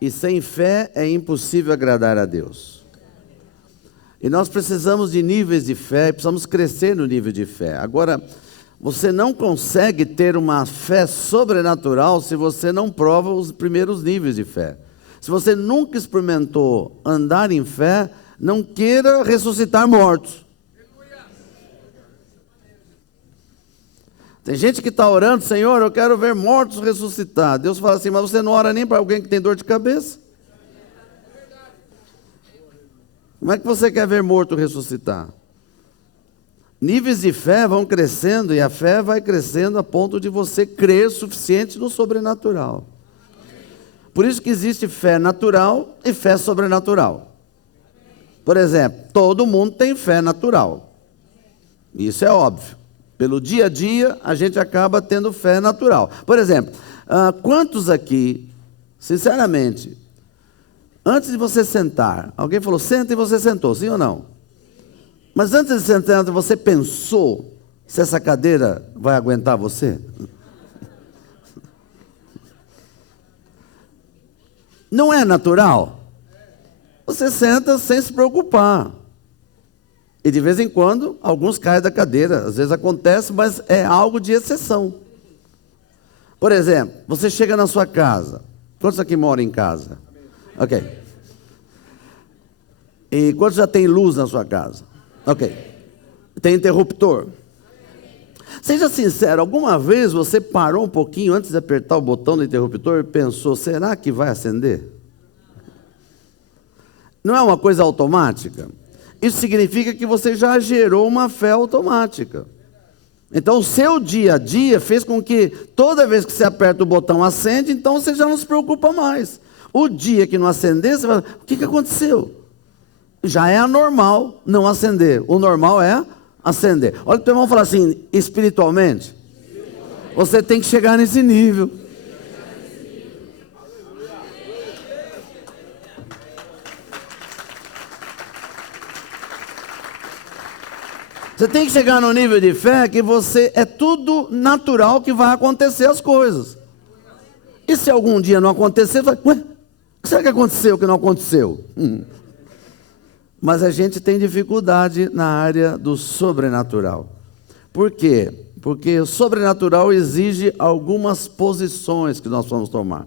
E sem fé é impossível agradar a Deus. E nós precisamos de níveis de fé, precisamos crescer no nível de fé. Agora, você não consegue ter uma fé sobrenatural se você não prova os primeiros níveis de fé. Se você nunca experimentou andar em fé, não queira ressuscitar mortos. Tem gente que está orando, Senhor, eu quero ver mortos ressuscitar. Deus fala assim, mas você não ora nem para alguém que tem dor de cabeça? Como é que você quer ver morto ressuscitar? Níveis de fé vão crescendo e a fé vai crescendo a ponto de você crer suficiente no sobrenatural. Por isso que existe fé natural e fé sobrenatural. Por exemplo, todo mundo tem fé natural. Isso é óbvio. Pelo dia a dia, a gente acaba tendo fé natural. Por exemplo, quantos aqui, sinceramente, antes de você sentar, alguém falou, senta e você sentou, sim ou não? Mas antes de sentar, você pensou se essa cadeira vai aguentar você? Não é natural? Você senta sem se preocupar. E de vez em quando, alguns caem da cadeira. Às vezes acontece, mas é algo de exceção. Por exemplo, você chega na sua casa. Quantos aqui moram em casa? Ok. E quantos já tem luz na sua casa? Ok. Tem interruptor? Seja sincero, alguma vez você parou um pouquinho antes de apertar o botão do interruptor e pensou, será que vai acender? Não é uma coisa automática? Isso significa que você já gerou uma fé automática. Então, o seu dia a dia fez com que toda vez que você aperta o botão acende, então você já não se preocupa mais. O dia que não acender, você vai, o que aconteceu? Já é anormal não acender. O normal é acender. Olha o teu irmão falar assim, espiritualmente, você tem que chegar nesse nível. Você tem que chegar no nível de fé que você é tudo natural que vai acontecer as coisas. E se algum dia não acontecer, você vai, ué, o que será que aconteceu que não aconteceu? Mas a gente tem dificuldade na área do sobrenatural. Por quê? Porque o sobrenatural exige algumas posições que nós vamos tomar.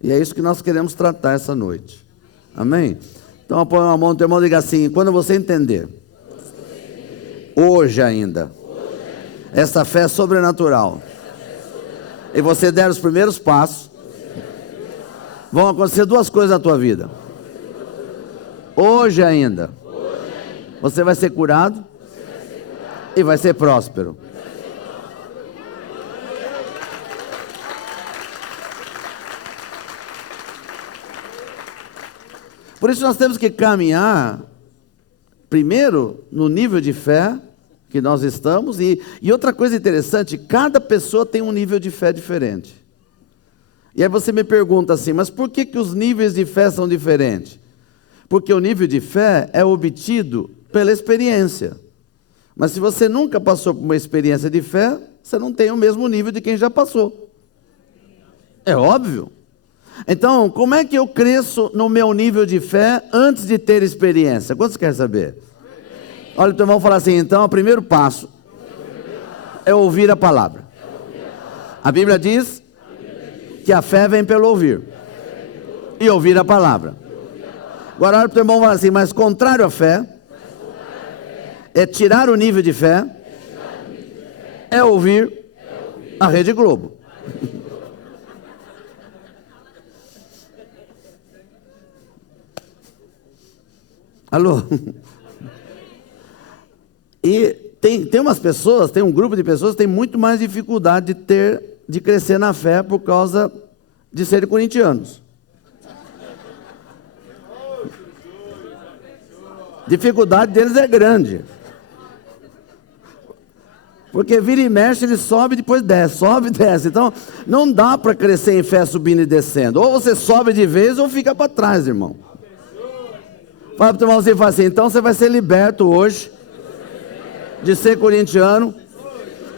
E é isso que nós queremos tratar essa noite. Amém? Então põe a mão no teu irmão e diga assim, quando você entender, hoje ainda, essa fé sobrenatural, e você der os primeiros passos, vão acontecer duas coisas na tua vida. Hoje ainda, você vai ser curado e vai ser próspero. Por isso nós temos que caminhar, primeiro, no nível de fé que nós estamos. E outra coisa interessante, cada pessoa tem um nível de fé diferente. E aí você me pergunta assim, mas por que os níveis de fé são diferentes? Porque o nível de fé é obtido pela experiência. Mas se você nunca passou por uma experiência de fé, você não tem o mesmo nível de quem já passou. É óbvio. Então, como é que eu cresço no meu nível de fé antes de ter experiência? Quantos querem saber? Olha, o teu irmão fala assim, então, o primeiro passo é ouvir a palavra. A Bíblia diz que a fé vem pelo ouvir. E ouvir a palavra. Agora, olha, o teu irmão fala assim, mas contrário à fé, é tirar o nível de fé, é ouvir a Rede Globo. Alô? E tem umas pessoas, tem um grupo de pessoas que tem muito mais dificuldade de crescer na fé por causa de serem corintianos. Dificuldade deles é grande. Porque vira e mexe, ele sobe e depois desce, sobe e desce. Então, não dá para crescer em fé subindo e descendo. Ou você sobe de vez ou fica para trás, irmão. Fala para o teu irmãozinho e fala assim, então você vai ser liberto hoje de ser corintiano,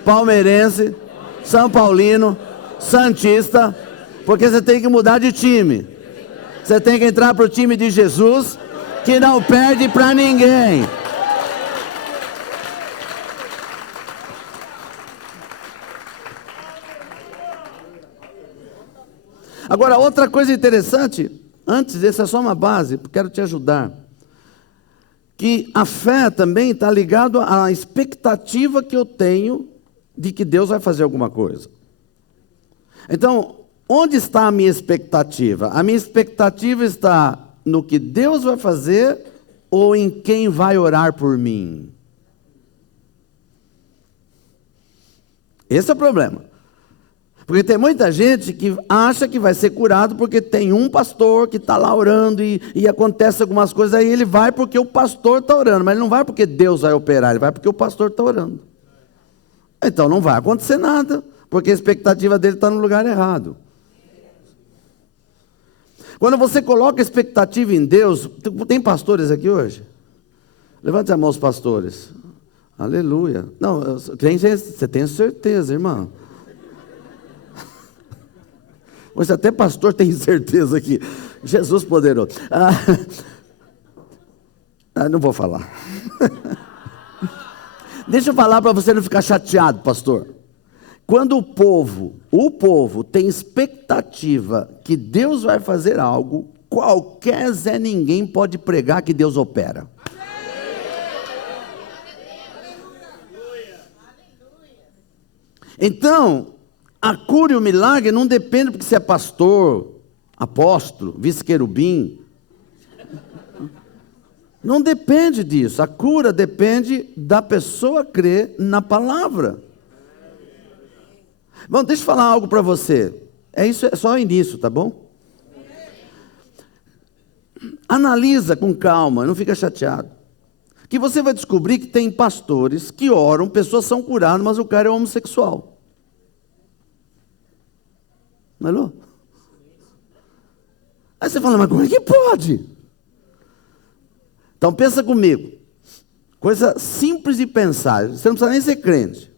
palmeirense, são paulino, santista, porque você tem que mudar de time. Você tem que entrar para o time de Jesus, que não perde para ninguém. Agora, outra coisa interessante, antes dessa é só uma base, quero te ajudar. Que a fé também está ligada à expectativa que eu tenho de que Deus vai fazer alguma coisa. Então, onde está a minha expectativa? A minha expectativa está no que Deus vai fazer ou em quem vai orar por mim? Esse é o problema. Porque tem muita gente que acha que vai ser curado porque tem um pastor que está lá orando e acontece algumas coisas, aí ele vai porque o pastor está orando, mas ele não vai porque Deus vai operar, ele vai porque o pastor está orando. Então não vai acontecer nada, porque a expectativa dele está no lugar errado. Quando você coloca a expectativa em Deus, tem pastores aqui hoje? Levante a mão os pastores. Aleluia. Não, você tem certeza, irmão? Hoje até pastor tem certeza aqui. Jesus poderoso. Não vou falar. Deixa eu falar para você não ficar chateado, pastor. Quando o povo tem expectativa que Deus vai fazer algo, qualquer Zé Ninguém pode pregar que Deus opera. Então, a cura e o milagre não depende porque você é pastor, apóstolo, vice-querubim. Não depende disso. A cura depende da pessoa crer na palavra. Bom, deixa eu falar algo para você. Isso é só o início, tá bom? Analisa com calma, não fica chateado. Que você vai descobrir que tem pastores que oram, pessoas são curadas, mas o cara é homossexual. Alô? Aí você fala, mas como é que pode? Então pensa comigo. Coisa simples de pensar. Você não precisa nem ser crente.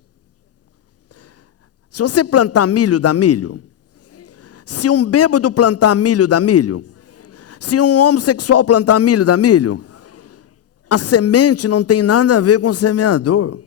Se você plantar milho, dá milho. Se um bêbado plantar milho, dá milho. Se um homossexual plantar milho, dá milho. A semente não tem nada a ver com o semeador.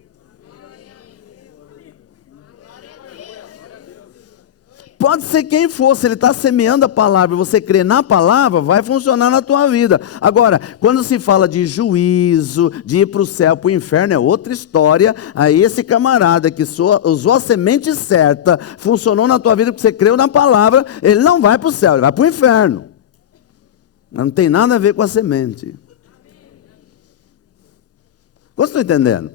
Pode ser quem for, se ele está semeando a palavra e você crê na palavra, vai funcionar na tua vida. Agora, quando se fala de juízo, de ir para o céu, para o inferno, é outra história. Aí esse camarada que usou a semente certa, funcionou na tua vida porque você creu na palavra, ele não vai para o céu, ele vai para o inferno. Mas não tem nada a ver com a semente. Você está entendendo?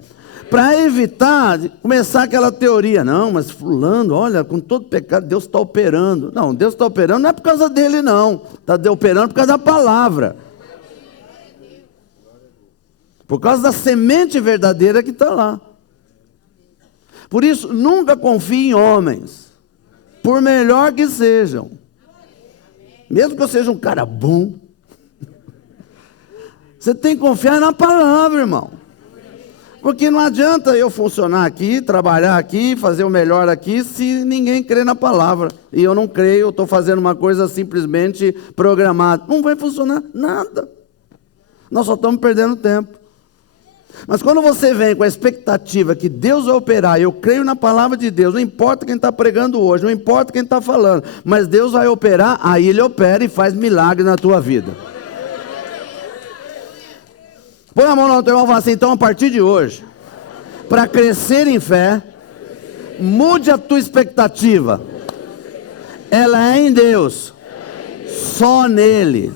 Para evitar de começar aquela teoria, não, mas fulano, olha, com todo pecado, Deus está operando. Não, Deus está operando não é por causa dele, não. Está operando por causa da palavra. Por causa da semente verdadeira que está lá. Por isso, nunca confie em homens, por melhor que sejam. Mesmo que eu seja um cara bom, você tem que confiar na palavra, irmão. Porque não adianta eu funcionar aqui, trabalhar aqui, fazer o melhor aqui, se ninguém crê na palavra. E eu não creio, eu estou fazendo uma coisa simplesmente programada. Não vai funcionar nada. Nós só estamos perdendo tempo. Mas quando você vem com a expectativa que Deus vai operar, eu creio na palavra de Deus, não importa quem está pregando hoje, não importa quem está falando, mas Deus vai operar, aí Ele opera e faz milagre na tua vida. Põe a mão no teu irmão e fala assim, então a partir de hoje, para crescer em fé, mude a tua expectativa. Ela é em Deus, só nele.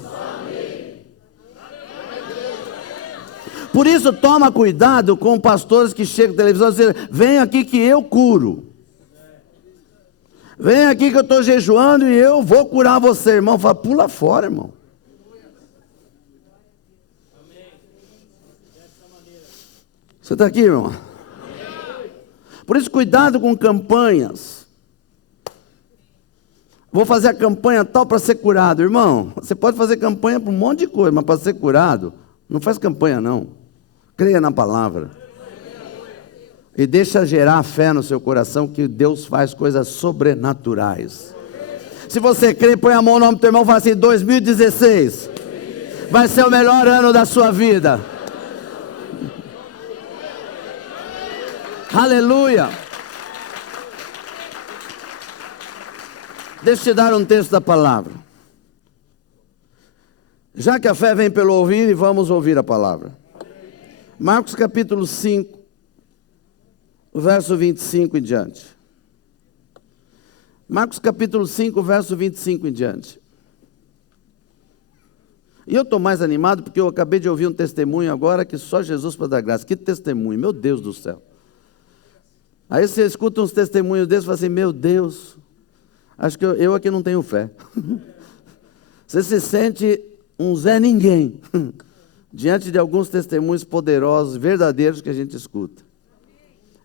Por isso, toma cuidado com pastores que chegam na televisão e dizem, vem aqui que eu curo. Vem aqui que eu estou jejuando e eu vou curar você, irmão. Fala, pula fora, irmão. Você está aqui, irmão? Por isso, cuidado com campanhas. Vou fazer a campanha tal para ser curado. Irmão, você pode fazer campanha para um monte de coisa, mas para ser curado, não faz campanha não. Creia na palavra. E deixa gerar fé no seu coração que Deus faz coisas sobrenaturais. Se você crê, põe a mão no nome do teu irmão e fala assim: 2016 vai ser o melhor ano da sua vida. Aleluia. Deixa eu te dar um texto da palavra. Já que a fé vem pelo ouvir, vamos ouvir a palavra. Marcos capítulo 5, verso 25 em diante. Marcos capítulo 5, verso 25 em diante. E eu estou mais animado porque eu acabei de ouvir um testemunho agora que só Jesus pode dar graça. Que testemunho, meu Deus do céu. Aí você escuta uns testemunhos desses e fala assim: meu Deus, acho que eu aqui não tenho fé. Você se sente um Zé Ninguém diante de alguns testemunhos poderosos, verdadeiros que a gente escuta.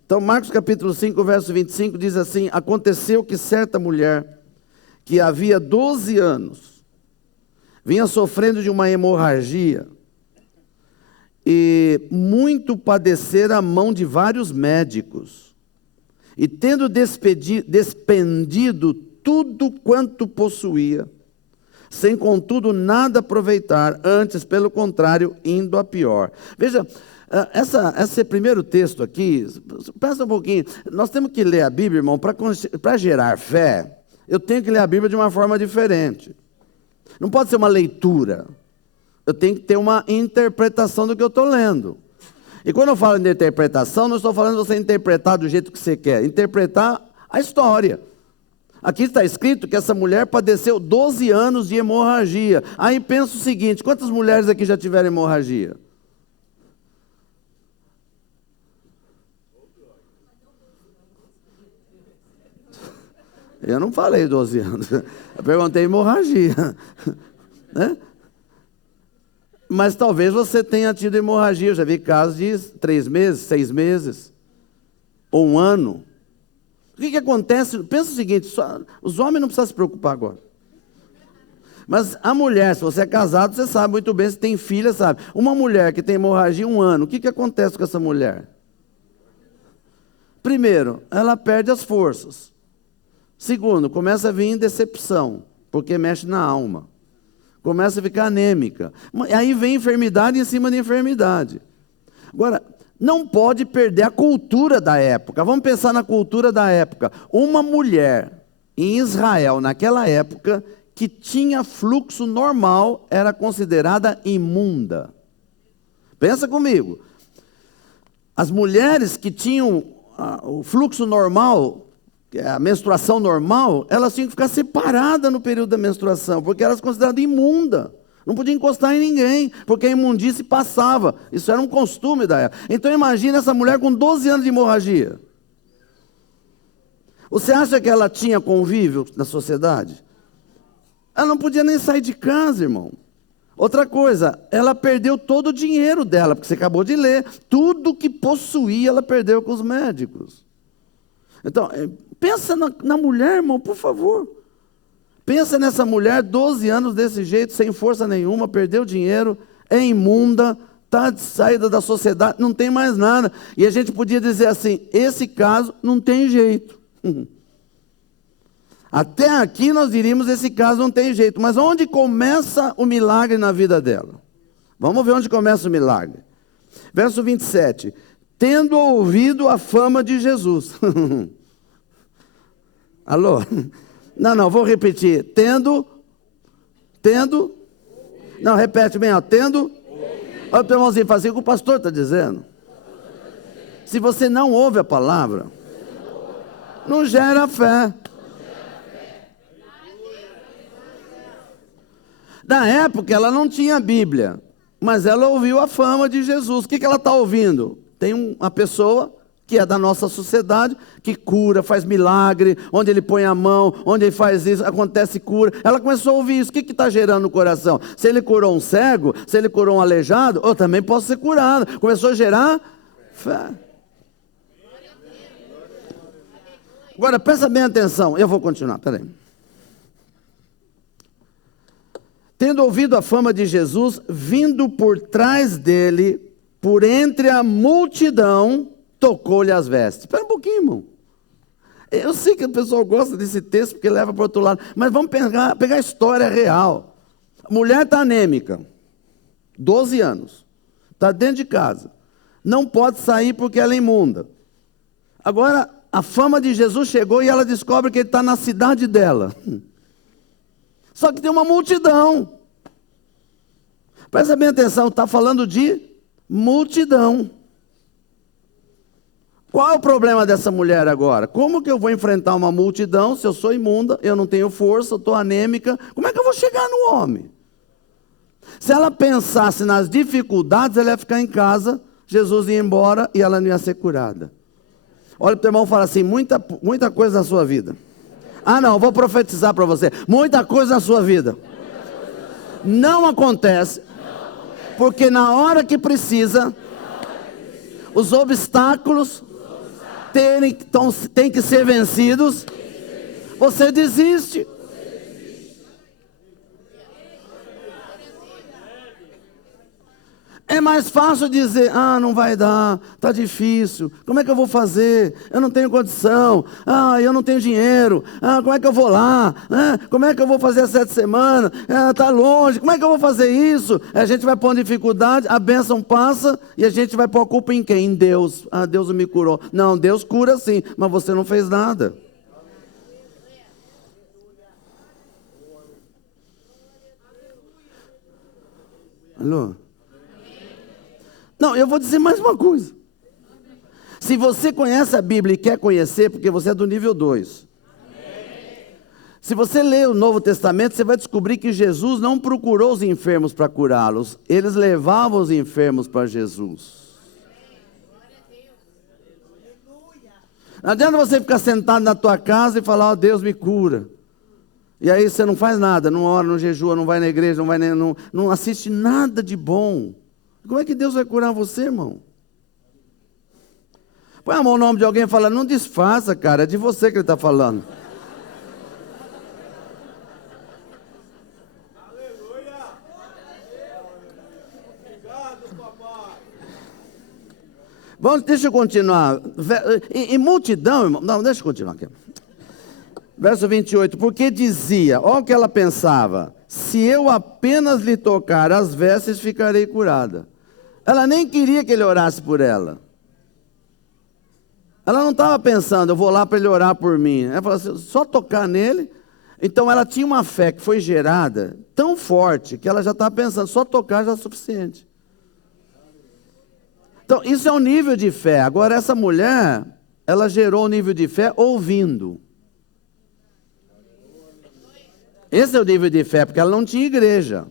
Então, Marcos capítulo 5, verso 25 diz assim: aconteceu que certa mulher, que havia 12 anos, vinha sofrendo de uma hemorragia, e muito padecera a mão de vários médicos, e tendo despendido tudo quanto possuía, sem contudo nada aproveitar, antes pelo contrário, indo a pior. Veja, esse primeiro texto aqui, pensa um pouquinho, nós temos que ler a Bíblia, irmão, para gerar fé, eu tenho que ler a Bíblia de uma forma diferente. Não pode ser uma leitura, eu tenho que ter uma interpretação do que eu estou lendo. E quando eu falo de interpretação, não estou falando de você interpretar do jeito que você quer, interpretar a história. Aqui está escrito que essa mulher padeceu 12 anos de hemorragia. Aí pensa o seguinte: quantas mulheres aqui já tiveram hemorragia? Eu não falei 12 anos, eu perguntei hemorragia, né? Mas talvez você tenha tido hemorragia. Eu já vi casos de 3 meses, 6 meses, ou 1 ano. O que acontece? Pensa o seguinte: os homens não precisam se preocupar agora. Mas a mulher, se você é casado, você sabe muito bem, se tem filha, sabe. Uma mulher que tem hemorragia 1 ano, o que acontece com essa mulher? Primeiro, ela perde as forças. Segundo, começa a vir decepção, porque mexe na alma. Começa a ficar anêmica. Aí vem enfermidade em cima de enfermidade. Agora, não pode perder a cultura da época. Vamos pensar na cultura da época. Uma mulher em Israel, naquela época, que tinha fluxo normal, era considerada imunda. Pensa comigo. As mulheres que tinham o fluxo normal, a menstruação normal, elas tinham que ficar separadas no período da menstruação, porque elas eram consideradas imundas. Não podia encostar em ninguém, porque a imundície passava. Isso era um costume da época. Então imagina essa mulher com 12 anos de hemorragia. Você acha que ela tinha convívio na sociedade? Ela não podia nem sair de casa, irmão. Outra coisa, ela perdeu todo o dinheiro dela, porque você acabou de ler. Tudo que possuía, ela perdeu com os médicos. Então, pensa na mulher, irmão, por favor. Pensa nessa mulher, 12 anos desse jeito, sem força nenhuma, perdeu dinheiro, é imunda, está de saída da sociedade, não tem mais nada. E a gente podia dizer assim: esse caso não tem jeito. Até aqui nós diríamos: esse caso não tem jeito. Mas onde começa o milagre na vida dela? Vamos ver onde começa o milagre. Verso 27. Tendo ouvido a fama de Jesus. Alô? Não, vou repetir. Tendo. Não, repete bem, ó. Tendo. Olha o teu irmãozinho, faz assim o que o pastor está dizendo. Se você não ouve a palavra, não gera fé. Na época ela não tinha Bíblia, mas ela ouviu a fama de Jesus. O que ela está ouvindo? Tem uma pessoa que é da nossa sociedade, que cura, faz milagre, onde ele põe a mão, onde ele faz isso, acontece cura. Ela começou a ouvir isso. O que está gerando no coração? Se ele curou um cego, se ele curou um aleijado, eu também posso ser curado. Começou a gerar fé. Agora, presta bem atenção. Eu vou continuar, peraí. Tendo ouvido a fama de Jesus, vindo por trás dele, por entre a multidão, tocou-lhe as vestes. Espera um pouquinho, irmão. Eu sei que o pessoal gosta desse texto porque leva para o outro lado, mas vamos pegar a história real. A mulher está anêmica, 12 anos, está dentro de casa, não pode sair porque ela é imunda. Agora, a fama de Jesus chegou e ela descobre que ele está na cidade dela. Só que tem uma multidão. Presta bem atenção, está falando de multidão. Qual é o problema dessa mulher agora? Como que eu vou enfrentar uma multidão se eu sou imunda, eu não tenho força, eu estou anêmica? Como é que eu vou chegar no homem? Se ela pensasse nas dificuldades, ela ia ficar em casa, Jesus ia embora e ela não ia ser curada. Olha para o teu irmão e fala assim, muita coisa na sua vida. Ah não, vou profetizar para você. Muita coisa na sua vida não acontece, porque na hora que precisa, os obstáculos têm que ser vencidos, você desiste. É mais fácil dizer, não vai dar, está difícil, como é que eu vou fazer? Eu não tenho condição, eu não tenho dinheiro, como é que eu vou lá? Como é que eu vou fazer as 7 semanas? Está longe, como é que eu vou fazer isso? A gente vai pondo dificuldade, a bênção passa e a gente vai pôr a culpa em quem? Em Deus. Deus me curou. Não, Deus cura sim, mas você não fez nada. Alô? Não, eu vou dizer mais uma coisa. Se você conhece a Bíblia e quer conhecer, porque você é do nível 2. Se você lê o Novo Testamento, você vai descobrir que Jesus não procurou os enfermos para curá-los. Eles levavam os enfermos para Jesus. Não adianta você ficar sentado na tua casa e falar, Deus me cura. E aí você não faz nada, não ora, não jejua, não vai na igreja, não assiste nada de bom. Como é que Deus vai curar você, irmão? Põe a mão no nome de alguém e fala, não disfarça, cara, é de você que ele está falando. Aleluia! Obrigado, papai. Bom, deixa eu continuar. Em multidão, irmão, não, deixa eu continuar aqui. Verso 28, porque dizia, olha o que ela pensava, se eu apenas lhe tocar as vestes, ficarei curada. Ela nem queria que ele orasse por ela. Ela não estava pensando, eu vou lá para ele orar por mim. Ela falou assim, só tocar nele. Então ela tinha uma fé que foi gerada tão forte que ela já estava pensando, só tocar já é suficiente. Então isso é um nível de fé. Agora essa mulher, ela gerou um nível de fé ouvindo. Esse é o nível de fé, porque ela não tinha igreja.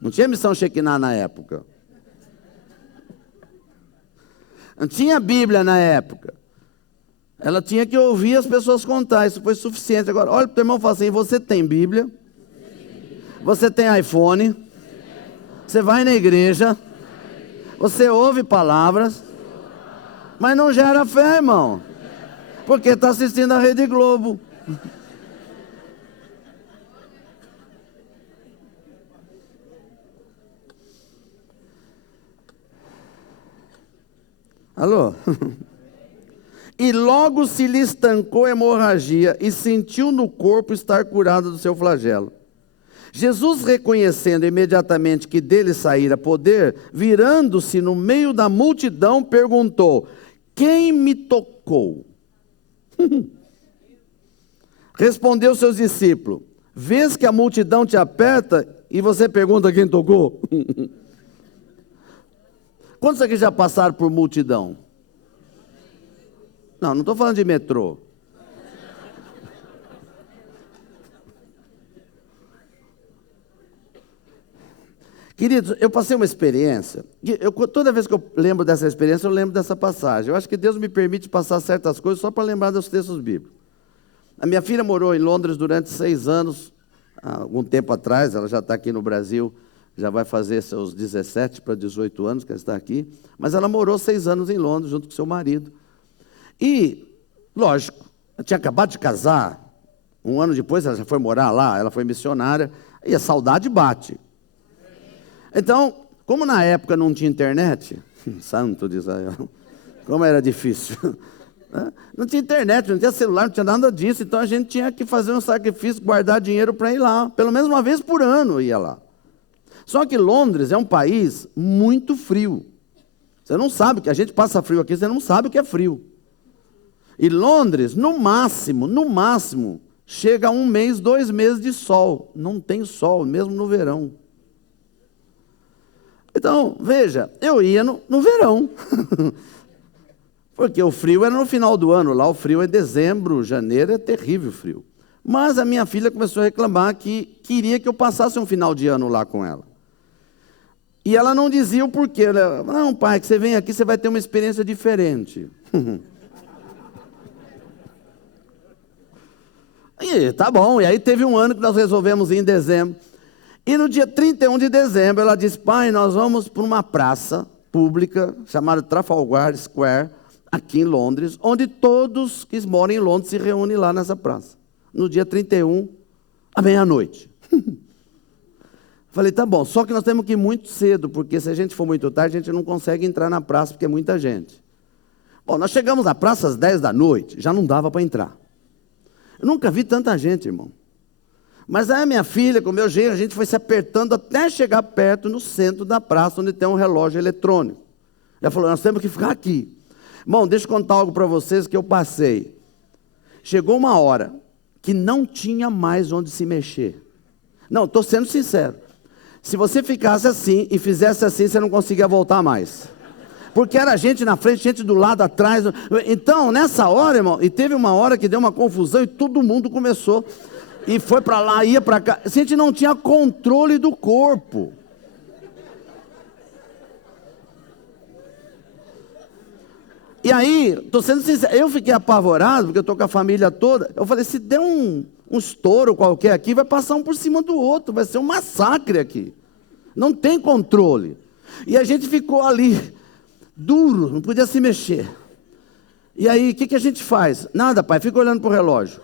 Não tinha missão Shekinah na época. Não tinha Bíblia na época. Ela tinha que ouvir as pessoas contar, isso foi suficiente. Agora, olha para o teu irmão e fala assim, você tem Bíblia? Você tem iPhone? Você vai na igreja? Você ouve palavras? Mas não gera fé, irmão. Porque está assistindo a Rede Globo. Alô? E logo se lhe estancou a hemorragia e sentiu no corpo estar curado do seu flagelo. Jesus, reconhecendo imediatamente que dele saíra poder, virando-se no meio da multidão, perguntou, quem me tocou? Respondeu seus discípulos, vês que a multidão te aperta e você pergunta quem tocou? Quantos aqui já passaram por multidão? Não estou falando de metrô. Queridos, eu passei uma experiência, toda vez que eu lembro dessa experiência, eu lembro dessa passagem. Eu acho que Deus me permite passar certas coisas só para lembrar dos textos bíblicos. A minha filha morou em Londres durante 6 anos, há algum tempo atrás, ela já está aqui no Brasil, já vai fazer seus 17 para 18 anos que ela está aqui, mas ela morou 6 anos em Londres, junto com seu marido. E, lógico, ela tinha acabado de casar, 1 ano depois ela já foi morar lá, ela foi missionária, e a saudade bate. Então, como na época não tinha internet, santo de Israel, como era difícil, né? Não tinha internet, não tinha celular, não tinha nada disso. Então a gente tinha que fazer um sacrifício, guardar dinheiro para ir lá. Pelo menos uma vez por ano ia lá. Só que Londres é um país muito frio. Você não sabe, que a gente passa frio aqui, você não sabe o que é frio. E Londres, no máximo, chega a 1 mês, 2 meses de sol. Não tem sol, mesmo no verão. Então, veja, eu ia no verão. Porque o frio era no final do ano. Lá o frio é dezembro, janeiro, é terrível frio. Mas a minha filha começou a reclamar que queria que eu passasse um final de ano lá com ela. E ela não dizia o porquê. Ela, não, pai, que você vem aqui, você vai ter uma experiência diferente. E tá bom. E aí teve um ano que nós resolvemos ir em dezembro. E no dia 31 de dezembro, ela disse, pai, nós vamos para uma praça pública, chamada Trafalgar Square, aqui em Londres, onde todos que moram em Londres se reúnem lá nessa praça. No dia 31, à meia-noite. Falei, tá bom, só que nós temos que ir muito cedo, porque se a gente for muito tarde, a gente não consegue entrar na praça, porque é muita gente. Bom, nós chegamos na praça às 10 da noite, já não dava para entrar. Eu nunca vi tanta gente, irmão. Mas aí a minha filha, com o meu genro, a gente foi se apertando até chegar perto, no centro da praça, onde tem um relógio eletrônico. Ela falou, nós temos que ficar aqui. Bom, deixa eu contar algo para vocês que eu passei. Chegou uma hora que não tinha mais onde se mexer. Não, estou sendo sincero. Se você ficasse assim e fizesse assim, você não conseguia voltar mais. Porque era gente na frente, gente do lado, atrás. Então, nessa hora, irmão, e teve uma hora que deu uma confusão e todo mundo começou. E foi para lá, ia para cá. A gente não tinha controle do corpo. E aí, estou sendo sincero, eu fiquei apavorado, porque eu estou com a família toda. Eu falei, se der um estouro qualquer aqui, vai passar um por cima do outro, vai ser um massacre aqui. Não tem controle. E a gente ficou ali, duro, não podia se mexer. E aí, o que a gente faz? Nada, pai, fica olhando para o relógio.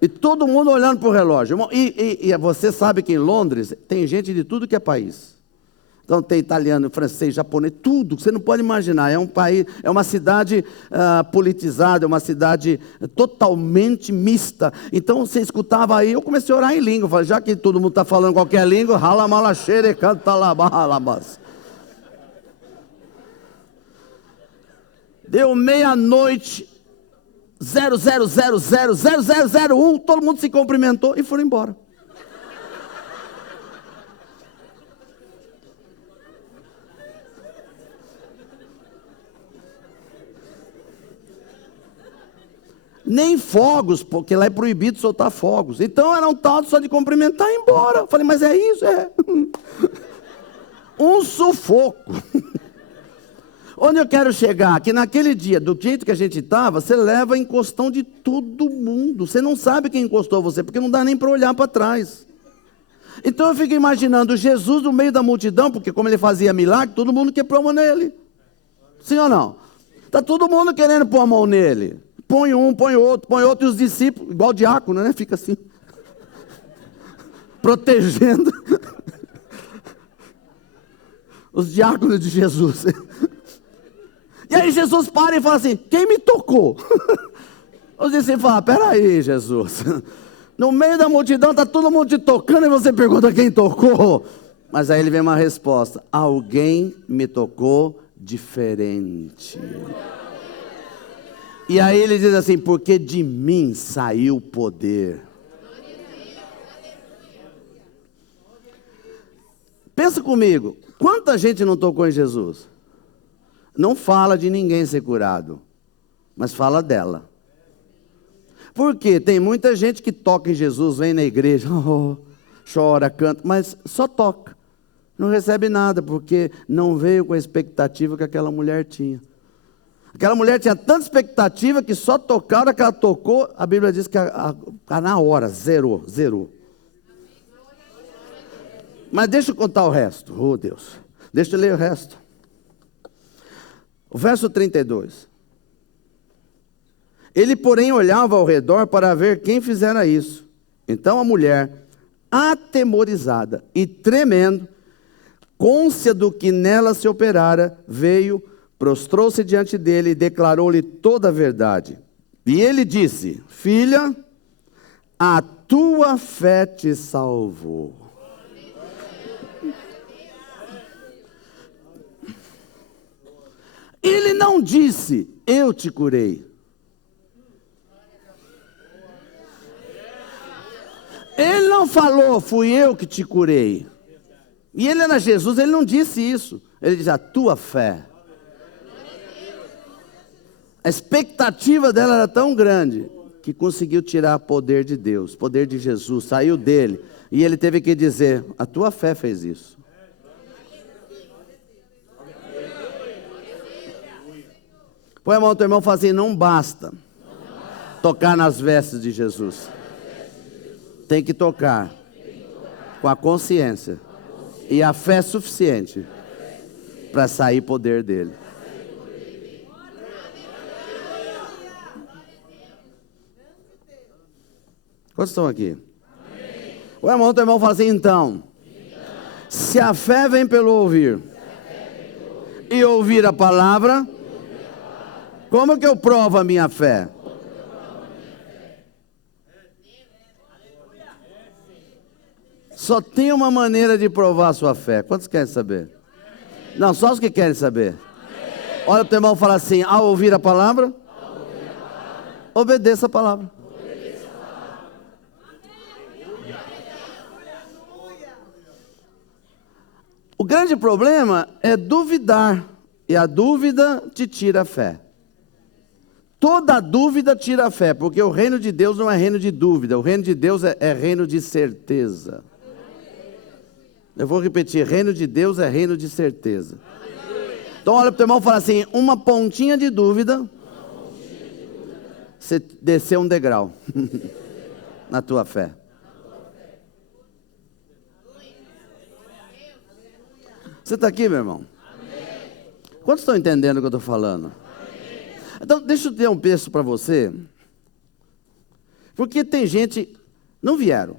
E todo mundo olhando para o relógio. E você sabe que em Londres tem gente de tudo que é país. Então tem italiano, francês, japonês, tudo que você não pode imaginar. É um país, é uma cidade politizada, é uma cidade totalmente mista. Então você escutava aí, eu comecei a orar em língua. Falei, já que todo mundo está falando qualquer língua, ralamalachere, cantalabas. Deu meia-noite, 00000001, todo mundo se cumprimentou e foram embora. Nem fogos, porque lá é proibido soltar fogos. Então era um tal só de cumprimentar e ir embora. Eu falei, mas é isso? É. Um sufoco. Onde eu quero chegar? Que naquele dia, do jeito que a gente estava, você leva a encostão de todo mundo. Você não sabe quem encostou você, porque não dá nem para olhar para trás. Então eu fico imaginando Jesus no meio da multidão, porque como ele fazia milagre, todo mundo quer pôr a mão nele. Sim ou não? Está todo mundo querendo pôr a mão nele. Põe um, põe outro, e os discípulos, igual diácono, né? Fica assim, protegendo os diáconos de Jesus. E aí Jesus para e fala assim, quem me tocou? Os discípulos falam, peraí, Jesus, no meio da multidão está todo mundo te tocando e você pergunta quem tocou? Mas aí ele vem uma resposta, alguém me tocou diferente. E aí ele diz assim, porque de mim saiu o poder. Pensa comigo, quanta gente não tocou em Jesus? Não fala de ninguém ser curado, mas fala dela. Por quê? Tem muita gente que toca em Jesus, vem na igreja, chora, canta, mas só toca. Não recebe nada, porque não veio com a expectativa que aquela mulher tinha. Aquela mulher tinha tanta expectativa que só tocar, a hora que ela tocou, a Bíblia diz que na hora, zerou. Mas deixa eu contar o resto. Oh Deus, deixa eu ler o resto. O verso 32. Ele, porém, olhava ao redor para ver quem fizera isso. Então a mulher, atemorizada e tremendo, cônscia do que nela se operara, veio, prostrou-se diante dele e declarou-lhe toda a verdade. E ele disse: filha, a tua fé te salvou. Ele não disse: eu te curei. Ele não falou: fui eu que te curei. E ele era Jesus, ele não disse isso. Ele disse: a tua fé. A expectativa dela era tão grande que conseguiu tirar poder de Deus, poder de Jesus, saiu dele. E ele teve que dizer: a tua fé fez isso. Põe a mão do teu irmão e fala assim: não basta tocar nas vestes de Jesus. Tem que tocar com a consciência e a fé suficiente para sair poder dele. Quantos estão aqui? Põe a mão do teu irmão e fala assim: então, se a fé vem pelo ouvir e ouvir a palavra, como que eu provo a minha fé? Só tem uma maneira de provar a sua fé. Quantos querem saber? Não, só os que querem saber. Olha para o teu irmão e fala assim: ao ouvir a palavra, obedeça a palavra. O grande problema é duvidar. E a dúvida te tira a fé. Toda dúvida tira a fé, porque o reino de Deus não é reino de dúvida, o reino de Deus é reino de certeza. Eu vou repetir: reino de Deus é reino de certeza. Então olha para o teu irmão e fala assim: uma pontinha de dúvida, você desceu um degrau na tua fé. Você está aqui, meu irmão? Quantos estão entendendo o que eu estou falando? Então, deixa eu ter um texto para você. Porque tem gente, não vieram,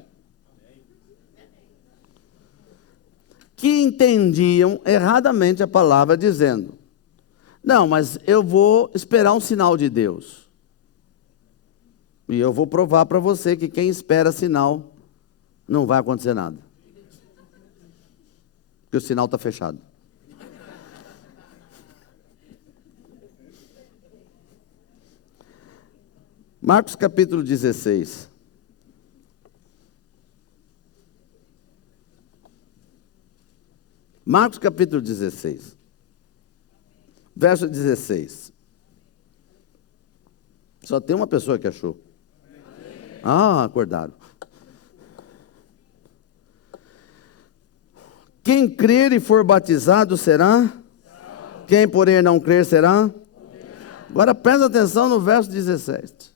que entendiam erradamente a palavra dizendo: não, mas eu vou esperar um sinal de Deus. E eu vou provar para você que quem espera sinal, não vai acontecer nada. Porque o sinal está fechado. Marcos capítulo 16. Marcos capítulo 16. Verso 16. Só tem uma pessoa que achou. Ah, acordaram. Quem crer e for batizado será? Quem, porém, não crer será? Agora presta atenção no verso 17.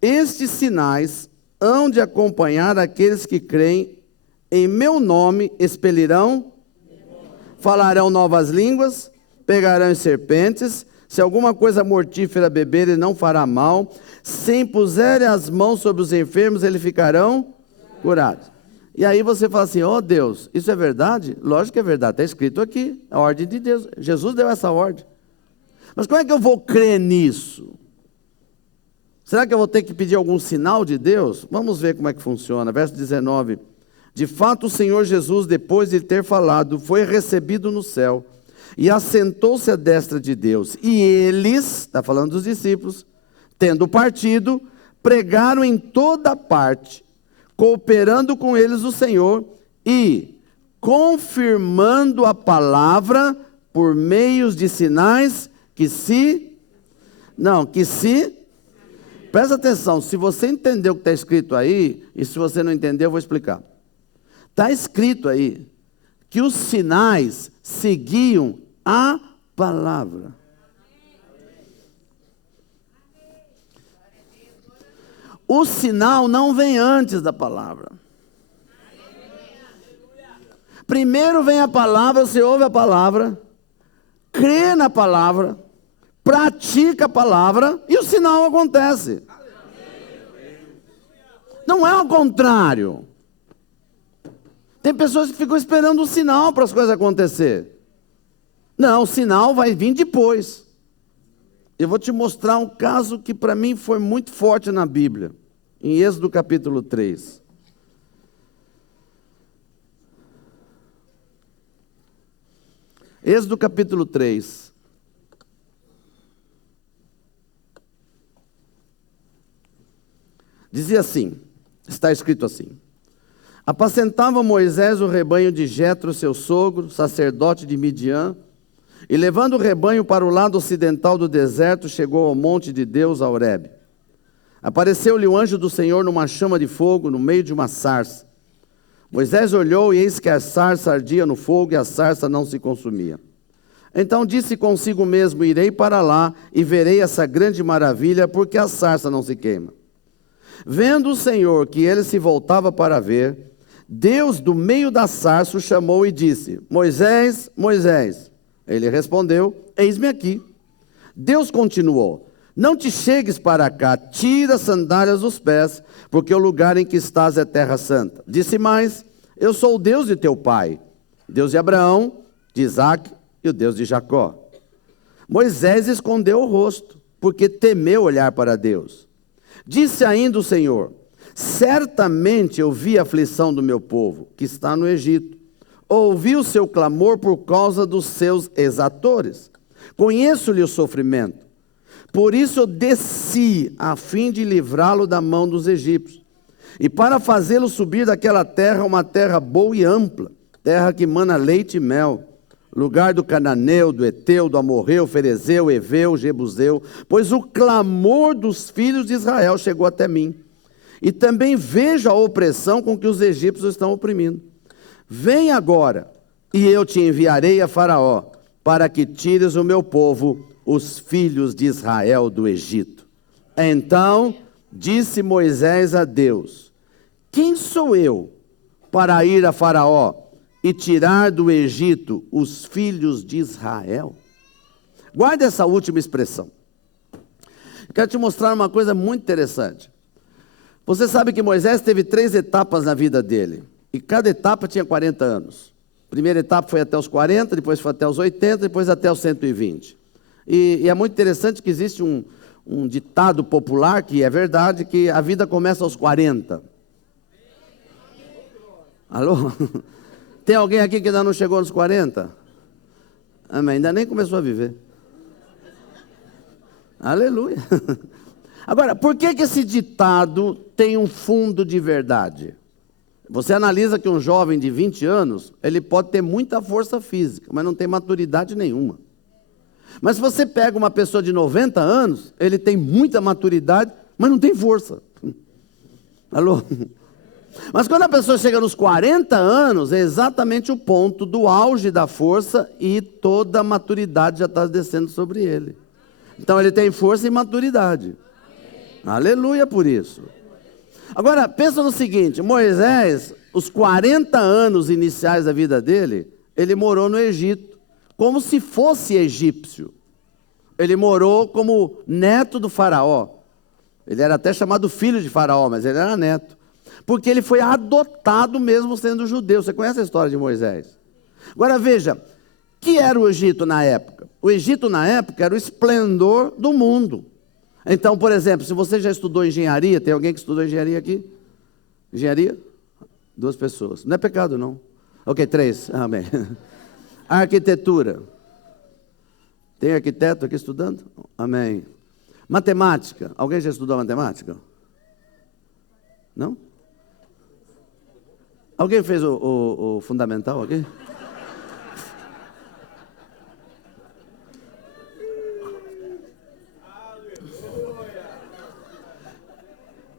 Estes sinais hão de acompanhar aqueles que creem, em meu nome expelirão, falarão novas línguas, pegarão em serpentes, se alguma coisa mortífera beberem não fará mal, se impuserem as mãos sobre os enfermos, eles ficarão curados. E aí você fala assim: oh Deus, isso é verdade? Lógico que é verdade, está escrito aqui, a ordem de Deus, Jesus deu essa ordem. Mas como é que eu vou crer nisso? Será que eu vou ter que pedir algum sinal de Deus? Vamos ver como é que funciona. Verso 19. De fato, o Senhor Jesus, depois de ter falado, foi recebido no céu e assentou-se à destra de Deus. E eles, está falando dos discípulos, tendo partido, pregaram em toda parte, cooperando com eles o Senhor e confirmando a palavra por meios de sinais presta atenção, se você entendeu o que está escrito aí, e se você não entendeu, eu vou explicar. Está escrito aí que os sinais seguiam a palavra. O sinal não vem antes da palavra. Primeiro vem a palavra, você ouve a palavra, crê na palavra, pratica a palavra e o sinal acontece. Não é ao contrário. Tem pessoas que ficam esperando o sinal para as coisas acontecer. Não, o sinal vai vir depois. Eu vou te mostrar um caso que para mim foi muito forte na Bíblia, em Êxodo capítulo 3. Êxodo capítulo 3. Dizia assim, está escrito assim: apacentava Moisés o rebanho de Jetro, seu sogro, sacerdote de Midian, e levando o rebanho para o lado ocidental do deserto, chegou ao monte de Deus, a Horebe. Apareceu-lhe o anjo do Senhor numa chama de fogo, no meio de uma sarça. Moisés olhou, e eis que a sarça ardia no fogo, e a sarça não se consumia. Então disse consigo mesmo: irei para lá, e verei essa grande maravilha, porque a sarça não se queima. Vendo o Senhor que ele se voltava para ver, Deus do meio da sarça o chamou e disse: Moisés, Moisés. Ele respondeu: eis-me aqui. Deus continuou: não te chegues para cá, tira as sandálias dos pés, porque o lugar em que estás é terra santa. Disse mais: eu sou o Deus de teu pai, Deus de Abraão, de Isaque e o Deus de Jacó. Moisés escondeu o rosto, porque temeu olhar para Deus. Disse ainda o Senhor: certamente eu vi a aflição do meu povo, que está no Egito. Ouvi o seu clamor por causa dos seus exatores. Conheço-lhe o sofrimento. Por isso eu desci, a fim de livrá-lo da mão dos egípcios, e para fazê-lo subir daquela terra, uma terra boa e ampla, terra que mana leite e mel, lugar do cananeu, do eteu, do amorreu, ferezeu, eveu, jebuseu, pois o clamor dos filhos de Israel chegou até mim. E também vejo a opressão com que os egípcios estão oprimindo. Vem agora, e eu te enviarei a Faraó, para que tires o meu povo, os filhos de Israel, do Egito. Então disse Moisés a Deus: quem sou eu para ir a Faraó e tirar do Egito os filhos de Israel? Guarda essa última expressão. Quero te mostrar uma coisa muito interessante. Você sabe que Moisés teve 3 etapas na vida dele, e cada etapa tinha 40 anos. A primeira etapa foi até os 40, depois foi até os 80, depois até os 120. E é muito interessante que existe um ditado popular, que é verdade, que a vida começa aos 40. Alô? Tem alguém aqui que ainda não chegou nos 40? Amém, ainda nem começou a viver. Aleluia. Agora, por que esse ditado tem um fundo de verdade? Você analisa que um jovem de 20 anos, ele pode ter muita força física, mas não tem maturidade nenhuma. Mas se você pega uma pessoa de 90 anos, ele tem muita maturidade, mas não tem força. Alô? Mas quando a pessoa chega nos 40 anos, é exatamente o ponto do auge da força e toda a maturidade já está descendo sobre ele. Então ele tem força e maturidade. Aleluia por isso. Agora, pensa no seguinte: Moisés, os 40 anos iniciais da vida dele, ele morou no Egito, como se fosse egípcio. Ele morou como neto do faraó. Ele era até chamado filho de faraó, mas ele era neto. Porque ele foi adotado mesmo sendo judeu. Você conhece a história de Moisés? Agora veja, o que era o Egito na época? O Egito na época era o esplendor do mundo. Então, por exemplo, se você já estudou engenharia, tem alguém que estudou engenharia aqui? Engenharia? 2 pessoas. Não é pecado, não. Ok, 3. Amém. Arquitetura. Tem arquiteto aqui estudando? Amém. Matemática. Alguém já estudou matemática? Não? Alguém fez o fundamental aqui?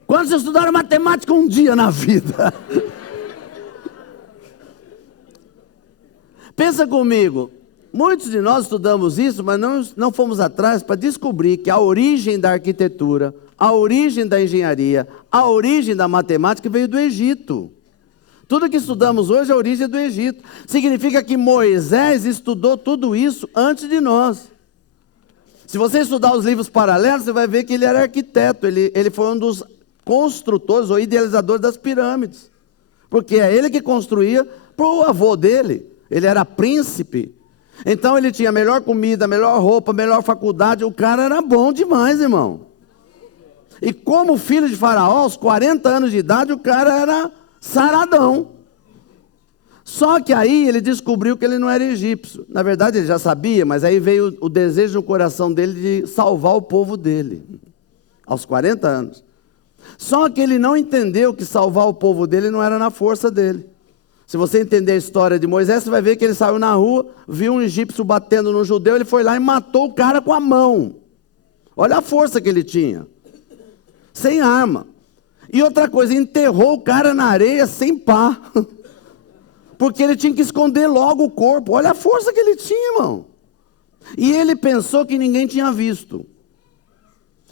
Quantos estudaram matemática um dia na vida? Pensa comigo, muitos de nós estudamos isso, mas não fomos atrás para descobrir que a origem da arquitetura, a origem da engenharia, a origem da matemática veio do Egito. Tudo que estudamos hoje é a origem do Egito. Significa que Moisés estudou tudo isso antes de nós. Se você estudar os livros paralelos, você vai ver que ele era arquiteto, ele foi um dos construtores ou idealizadores das pirâmides. Porque é ele que construía para o avô dele. Ele era príncipe. Então ele tinha melhor comida, melhor roupa, melhor faculdade. O cara era bom demais, irmão. E como filho de Faraó, aos 40 anos de idade, o cara era saradão. Só que aí ele descobriu que ele não era egípcio. Na verdade ele já sabia, mas aí veio o desejo no coração dele de salvar o povo dele. Aos 40 anos. Só que ele não entendeu que salvar o povo dele não era na força dele. Se você entender a história de Moisés, você vai ver que ele saiu na rua, viu um egípcio batendo no judeu, ele foi lá e matou o cara com a mão. Olha a força que ele tinha. Sem arma. E outra coisa, enterrou o cara na areia sem pá. Porque ele tinha que esconder logo o corpo. Olha a força que ele tinha, irmão. E ele pensou que ninguém tinha visto.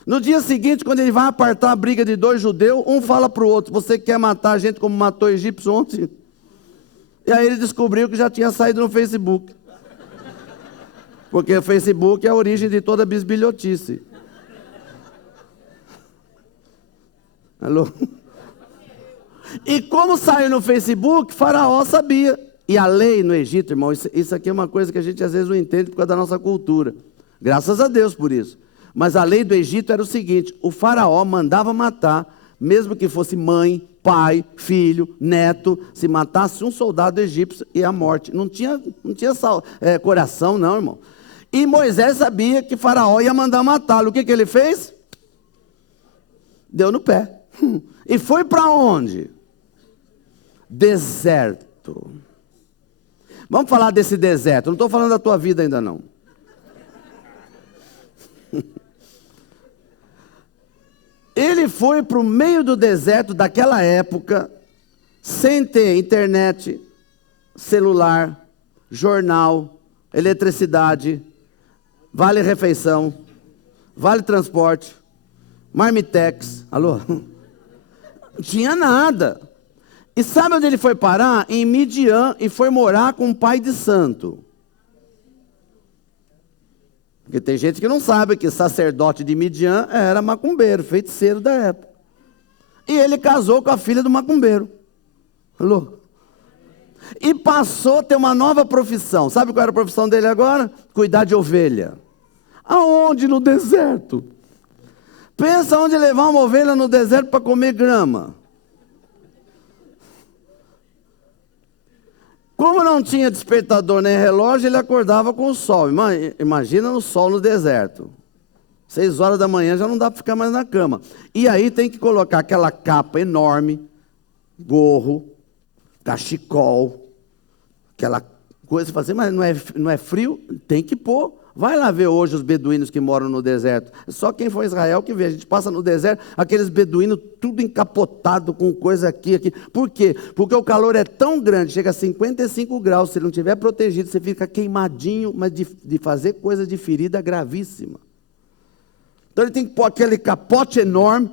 No dia seguinte, quando ele vai apartar a briga de dois judeus, um fala para o outro: você quer matar a gente como matou o egípcio ontem? E aí ele descobriu que já tinha saído no Facebook. Porque o Facebook é a origem de toda bisbilhotice. Alô? E como saiu no Facebook, Faraó sabia. E a lei no Egito, irmão, isso aqui é uma coisa que a gente às vezes não entende por causa da nossa cultura. Graças a Deus por isso. Mas a lei do Egito era o seguinte: o Faraó mandava matar, mesmo que fosse mãe, pai, filho, neto. Se matasse um soldado egípcio, ia à morte. Não tinha coração não, irmão. E Moisés sabia que Faraó ia mandar matá-lo. O que ele fez? Deu no pé. E foi para onde? Deserto. Vamos falar desse deserto. Não estou falando da tua vida ainda não. Ele foi para o meio do deserto daquela época, sem ter internet, celular, jornal, eletricidade, vale refeição, vale transporte, marmitex, alô? Não tinha nada. E sabe onde ele foi parar? Em Midian, e foi morar com um pai de santo. Porque tem gente que não sabe que sacerdote de Midian era macumbeiro, feiticeiro da época. E ele casou com a filha do macumbeiro. Alô? E passou a ter uma nova profissão. Sabe qual era a profissão dele agora? Cuidar de ovelha. Aonde? No deserto. Pensa onde levar uma ovelha no deserto para comer grama. Como não tinha despertador nem relógio, ele acordava com o sol. Imagina o sol no deserto. 6 horas da manhã já não dá para ficar mais na cama. E aí tem que colocar aquela capa enorme, gorro, cachecol, aquela coisa, fazer, mas não é frio? Tem que pôr. Vai lá ver hoje os beduínos que moram no deserto. Só quem for a Israel que vê. A gente passa no deserto, aqueles beduínos tudo encapotado com coisa aqui. Por quê? Porque o calor é tão grande, chega a 55 graus. Se não tiver protegido, você fica queimadinho, mas de fazer coisa de ferida gravíssima. Então ele tem que pôr aquele capote enorme,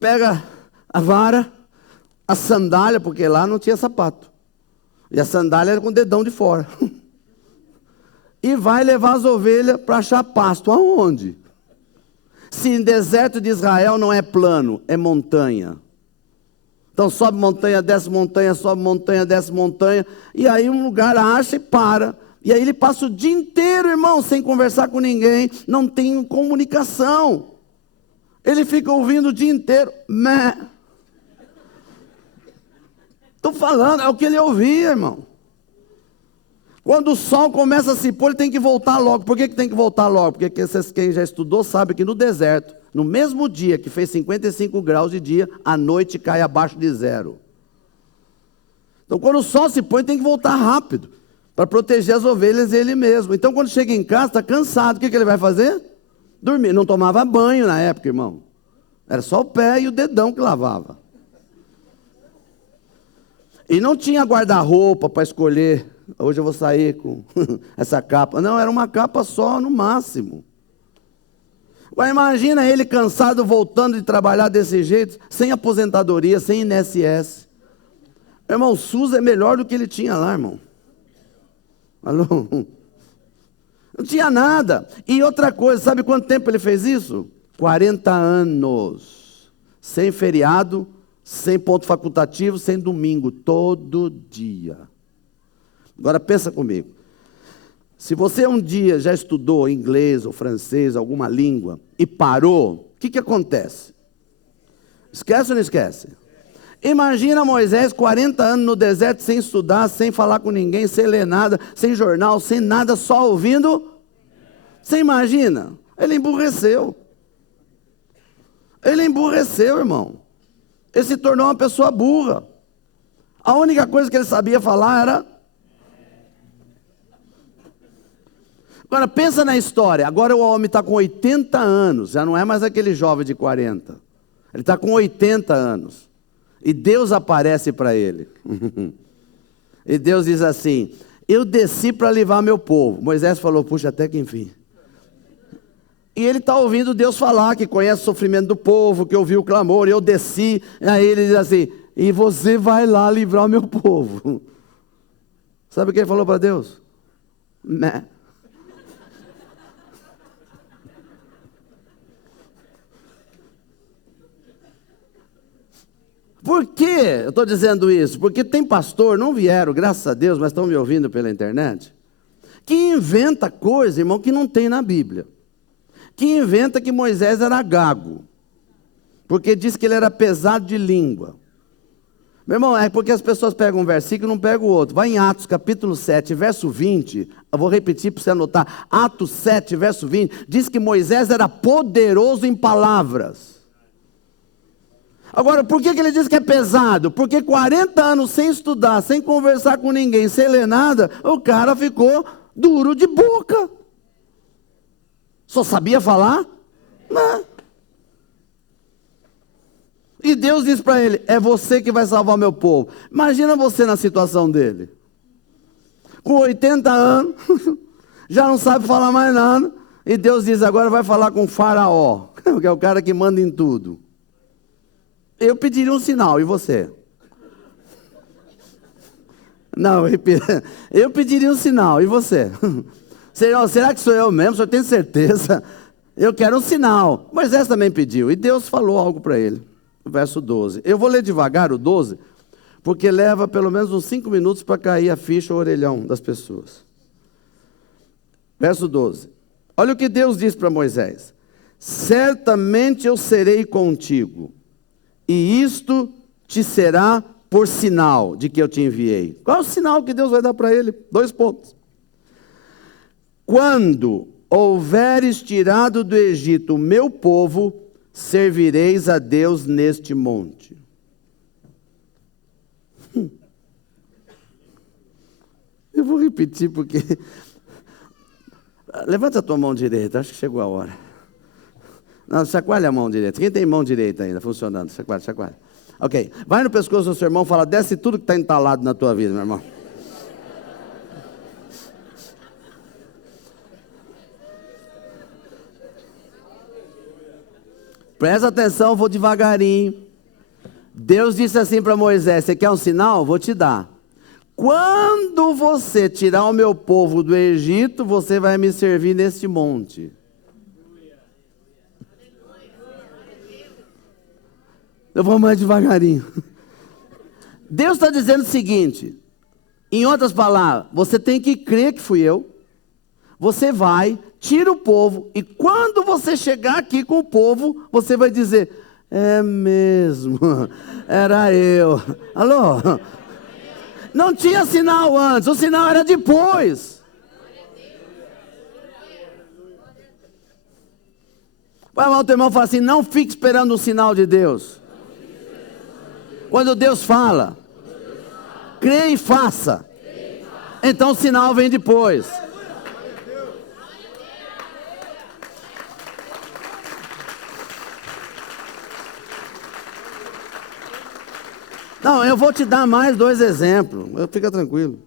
pega a vara, a sandália, porque lá não tinha sapato. E a sandália era com o dedão de fora. E vai levar as ovelhas para achar pasto. Aonde? Se em deserto de Israel não é plano, é montanha. Então sobe montanha, desce montanha, sobe montanha, desce montanha. E aí um lugar acha e para. E aí ele passa o dia inteiro, irmão, sem conversar com ninguém. Não tem comunicação. Ele fica ouvindo o dia inteiro. Estou falando, é o que ele ouvia, irmão. Quando o sol começa a se pôr, ele tem que voltar logo. Por que tem que voltar logo? Porque quem já estudou sabe que no deserto, no mesmo dia que fez 55 graus de dia, a noite cai abaixo de 0. Então quando o sol se põe, tem que voltar rápido, para proteger as ovelhas e ele mesmo. Então quando chega em casa, está cansado, o que ele vai fazer? Dormir. Não tomava banho na época, irmão. Era só o pé e o dedão que lavava. E não tinha guarda-roupa para escolher. Hoje eu vou sair com essa capa. Não, era uma capa só no máximo. Mas imagina ele cansado voltando de trabalhar desse jeito, sem aposentadoria, sem INSS. Irmão, o SUS é melhor do que ele tinha lá, irmão. Alô? Não tinha nada. E outra coisa, sabe quanto tempo ele fez isso? 40 anos. Sem feriado, sem ponto facultativo, sem domingo, todo dia. Agora pensa comigo. Se você um dia já estudou inglês ou francês, alguma língua, e parou, o que acontece? Esquece ou não esquece? Imagina Moisés 40 anos no deserto, sem estudar, sem falar com ninguém, sem ler nada, sem jornal, sem nada, só ouvindo. Você imagina? Ele emburreceu. Ele emburreceu, irmão. Ele se tornou uma pessoa burra. A única coisa que ele sabia falar era... Agora, pensa na história. Agora o homem está com 80 anos. Já não é mais aquele jovem de 40. Ele está com 80 anos. E Deus aparece para ele. E Deus diz assim: eu desci para livrar meu povo. Moisés falou: puxa, até que enfim. E ele está ouvindo Deus falar, que conhece o sofrimento do povo, que ouviu o clamor, eu desci. Aí ele diz assim: e você vai lá livrar o meu povo. Sabe o que ele falou para Deus? Né? Por que eu estou dizendo isso? Porque tem pastor, não vieram, graças a Deus, mas estão me ouvindo pela internet, que inventa coisa, irmão, que não tem na Bíblia. Que inventa que Moisés era gago, porque diz que ele era pesado de língua. Meu irmão, é porque as pessoas pegam um versículo e não pegam o outro. Vai em Atos capítulo 7, verso 20, eu vou repetir para você anotar. Atos 7, verso 20, diz que Moisés era poderoso em palavras. Agora, por que ele diz que é pesado? Porque 40 anos sem estudar, sem conversar com ninguém, sem ler nada, o cara ficou duro de boca. Só sabia falar? Não. E Deus diz para ele: é você que vai salvar meu povo. Imagina você na situação dele. Com 80 anos, já não sabe falar mais nada. E Deus diz: agora vai falar com o Faraó, que é o cara que manda em tudo. Eu pediria um sinal, e você? Não, eu pediria um sinal, e você? Senhor, será que sou eu mesmo? O senhor tem certeza? Eu quero um sinal. Moisés também pediu, e Deus falou algo para ele. Verso 12. Eu vou ler devagar o 12, porque leva pelo menos uns 5 minutos para cair a ficha ou orelhão das pessoas. Verso 12. Olha o que Deus diz para Moisés: certamente eu serei contigo, e isto te será por sinal de que eu te enviei. Qual é o sinal que Deus vai dar para ele? 2 pontos. Quando houveres tirado do Egito o meu povo, servireis a Deus neste monte. Eu vou repetir porque... Levanta a tua mão direita, acho que chegou a hora. Não, chacoalha a mão direita. Quem tem mão direita ainda funcionando? Chacoalha, chacoalha. Ok, vai no pescoço do seu irmão e fala: desce tudo que está entalado na tua vida, meu irmão. Presta atenção, eu vou devagarinho. Deus disse assim para Moisés: você quer um sinal? Vou te dar. Quando você tirar o meu povo do Egito, você vai me servir neste monte. Eu vou mais devagarinho. Deus está dizendo o seguinte, em outras palavras: você tem que crer que fui eu. Você vai, tira o povo, e quando você chegar aqui com o povo, você vai dizer: é mesmo, era eu. Alô? Não tinha sinal antes, o sinal era depois. Vai lá, o teu irmão fala assim: não fique esperando um sinal de Deus. Quando Deus fala, crê e faça. Então o sinal vem depois. Não, eu vou te dar mais 2 exemplos. Fica tranquilo.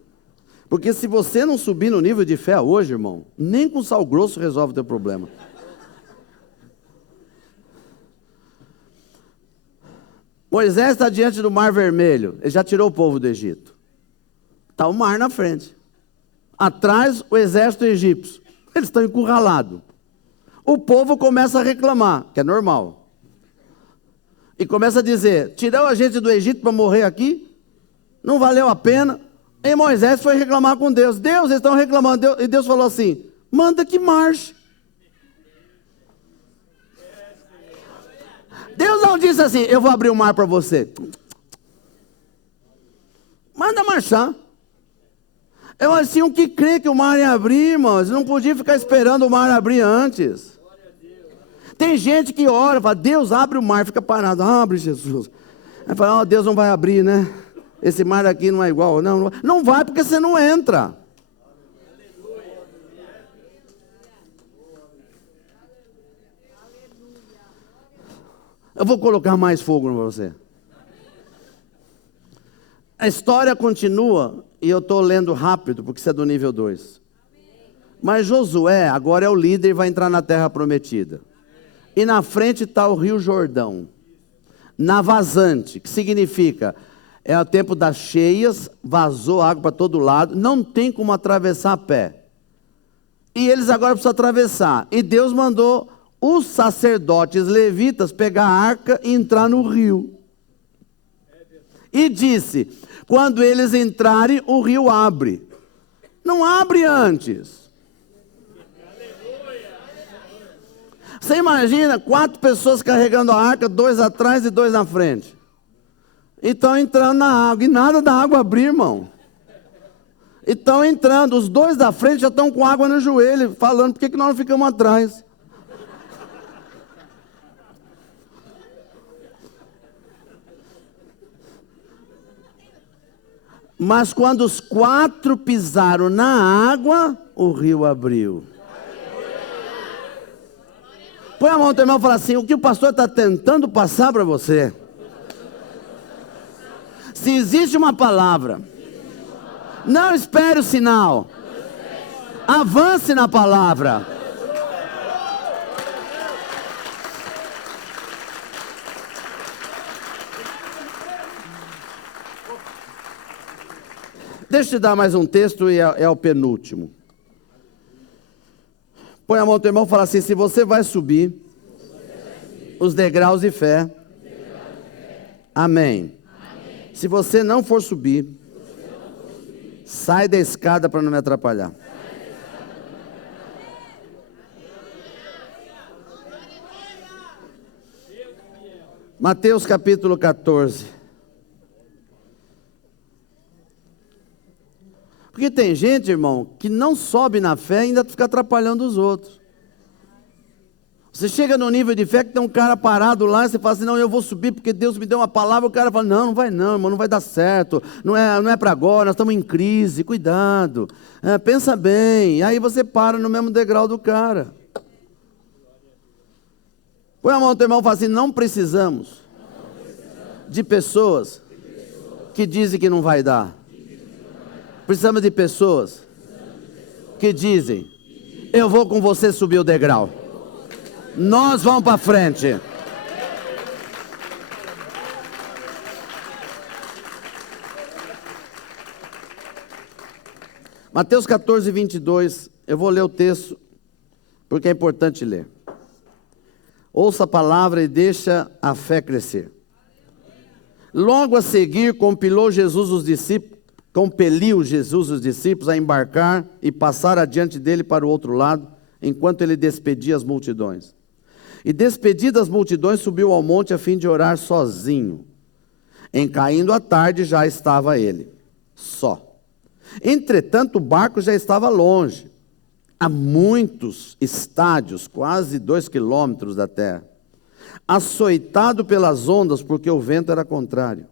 Porque se você não subir no nível de fé hoje, irmão, nem com sal grosso resolve o teu problema. Moisés está diante do Mar Vermelho. Ele já tirou o povo do Egito. Está o mar na frente. Atrás, o exército egípcio. Eles estão encurralados. O povo começa a reclamar, que é normal. E começa a dizer: tirou a gente do Egito para morrer aqui? Não valeu a pena? E Moisés foi reclamar com Deus. Deus, eles estão reclamando. E Deus falou assim: manda que marche. Deus não disse assim: eu vou abrir o mar para você. Manda marchar. Eu assim, o que crê que o mar ia abrir, irmãos? Não podia ficar esperando o mar abrir antes. Tem gente que ora, fala: Deus, abre o mar, fica parado. Abre, Jesus. Aí fala: Deus não vai abrir, né? Esse mar aqui não é igual. Não vai porque você não entra. Eu vou colocar mais fogo em você. A história continua, e eu estou lendo rápido, porque isso é do nível 2. Mas Josué agora é o líder e vai entrar na terra prometida. E na frente está o rio Jordão, na vazante, que significa, é o tempo das cheias, vazou água para todo lado, não tem como atravessar a pé. E eles agora precisam atravessar. E Deus mandou os sacerdotes levitas pegar a arca e entrar no rio. E disse: quando eles entrarem, o rio abre. Não abre antes. Você imagina 4 pessoas carregando a arca, 2 atrás e 2 na frente. E estão entrando na água. E nada da água abrir, irmão. E estão entrando. Os 2 da frente já estão com água no joelho, falando: por que nós não ficamos atrás? Mas quando os 4 pisaram na água, o rio abriu. Põe a mão no teu irmão e fala assim: o que o pastor está tentando passar para você? Se existe uma palavra, não espere o sinal. Avance na palavra. Deixa eu te dar mais um texto e é o penúltimo. Põe a mão no teu irmão e fala assim: se você vai subir os degraus de fé, amém. Se você não for subir, sai da escada para não me atrapalhar. Mateus capítulo 14. Porque tem gente, irmão, que não sobe na fé e ainda fica atrapalhando os outros. Você chega no nível de fé que tem um cara parado lá e você fala assim: não, eu vou subir porque Deus me deu uma palavra. O cara fala: não, não vai não, irmão, não vai dar certo. Não é para agora, nós estamos em crise, cuidado. Pensa bem. E aí você para no mesmo degrau do cara. Põe a mão no teu irmão e fala assim: não precisamos de pessoas que dizem que não vai dar. Precisamos de pessoas que dizem: eu vou com você subir o degrau. Nós vamos para frente. Mateus 14, 22. Eu vou ler o texto porque é importante ler. Ouça a palavra e deixa a fé crescer. Logo a seguir, compeliu Jesus os discípulos a embarcar e passar adiante dele para o outro lado, enquanto ele despedia as multidões. E despedidas as multidões, subiu ao monte a fim de orar sozinho. Em caindo a tarde, já estava ele, só. Entretanto, o barco já estava longe, a muitos estádios, quase 2 quilômetros da terra, açoitado pelas ondas, porque o vento era contrário.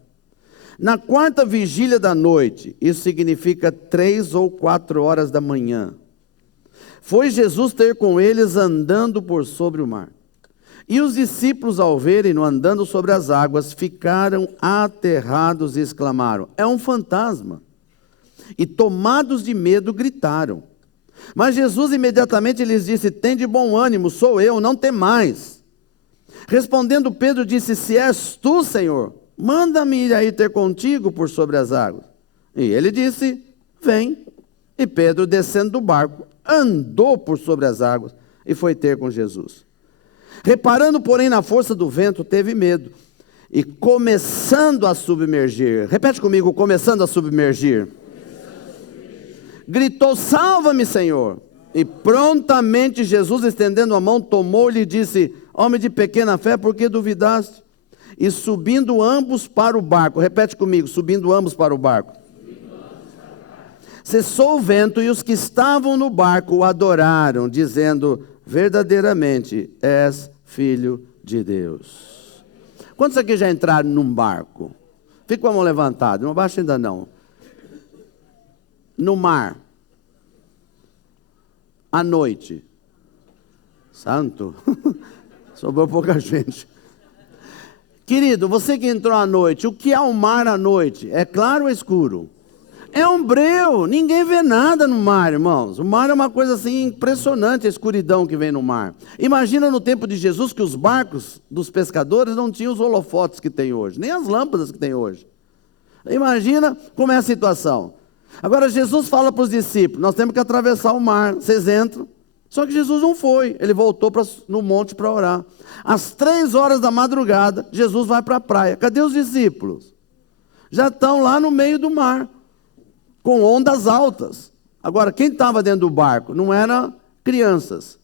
Na 4ª vigília da noite, isso significa 3 ou 4 horas da manhã, foi Jesus ter com eles andando por sobre o mar. E os discípulos, ao verem-no andando sobre as águas, ficaram aterrados e exclamaram: é um fantasma. E tomados de medo, gritaram. Mas Jesus imediatamente lhes disse: tende bom ânimo, sou eu, não temais. Respondendo Pedro, disse: se és tu, Senhor, manda-me ir aí ter contigo por sobre as águas. E ele disse: vem. E Pedro, descendo do barco, andou por sobre as águas e foi ter com Jesus. Reparando, porém, na força do vento, teve medo. E começando a submergir. Repete comigo: começando a submergir. gritou: salva-me, Senhor. E prontamente Jesus, estendendo a mão, tomou-lhe e disse: homem de pequena fé, por que duvidaste? E subindo ambos para o barco, repete comigo, subindo ambos para o barco. Cessou o vento e os que estavam no barco o adoraram, dizendo: verdadeiramente és filho de Deus. Quantos aqui já entraram num barco? Fica com a mão levantada, não abaixa ainda não. No mar, à noite. Santo, sobrou pouca gente. Querido, você que entrou à noite, o que é o mar à noite? É claro ou escuro? É um breu, ninguém vê nada no mar, irmãos. O mar é uma coisa assim impressionante, a escuridão que vem no mar. Imagina no tempo de Jesus que os barcos dos pescadores não tinham os holofotes que tem hoje, nem as lâmpadas que tem hoje. Imagina como é a situação. Agora Jesus fala para os discípulos: nós temos que atravessar o mar, vocês entram. Só que Jesus não foi, ele voltou no monte para orar. Às 3 horas da madrugada, Jesus vai para a praia. Cadê os discípulos? Já estão lá no meio do mar, com ondas altas. Agora, quem estava dentro do barco? Não eram crianças.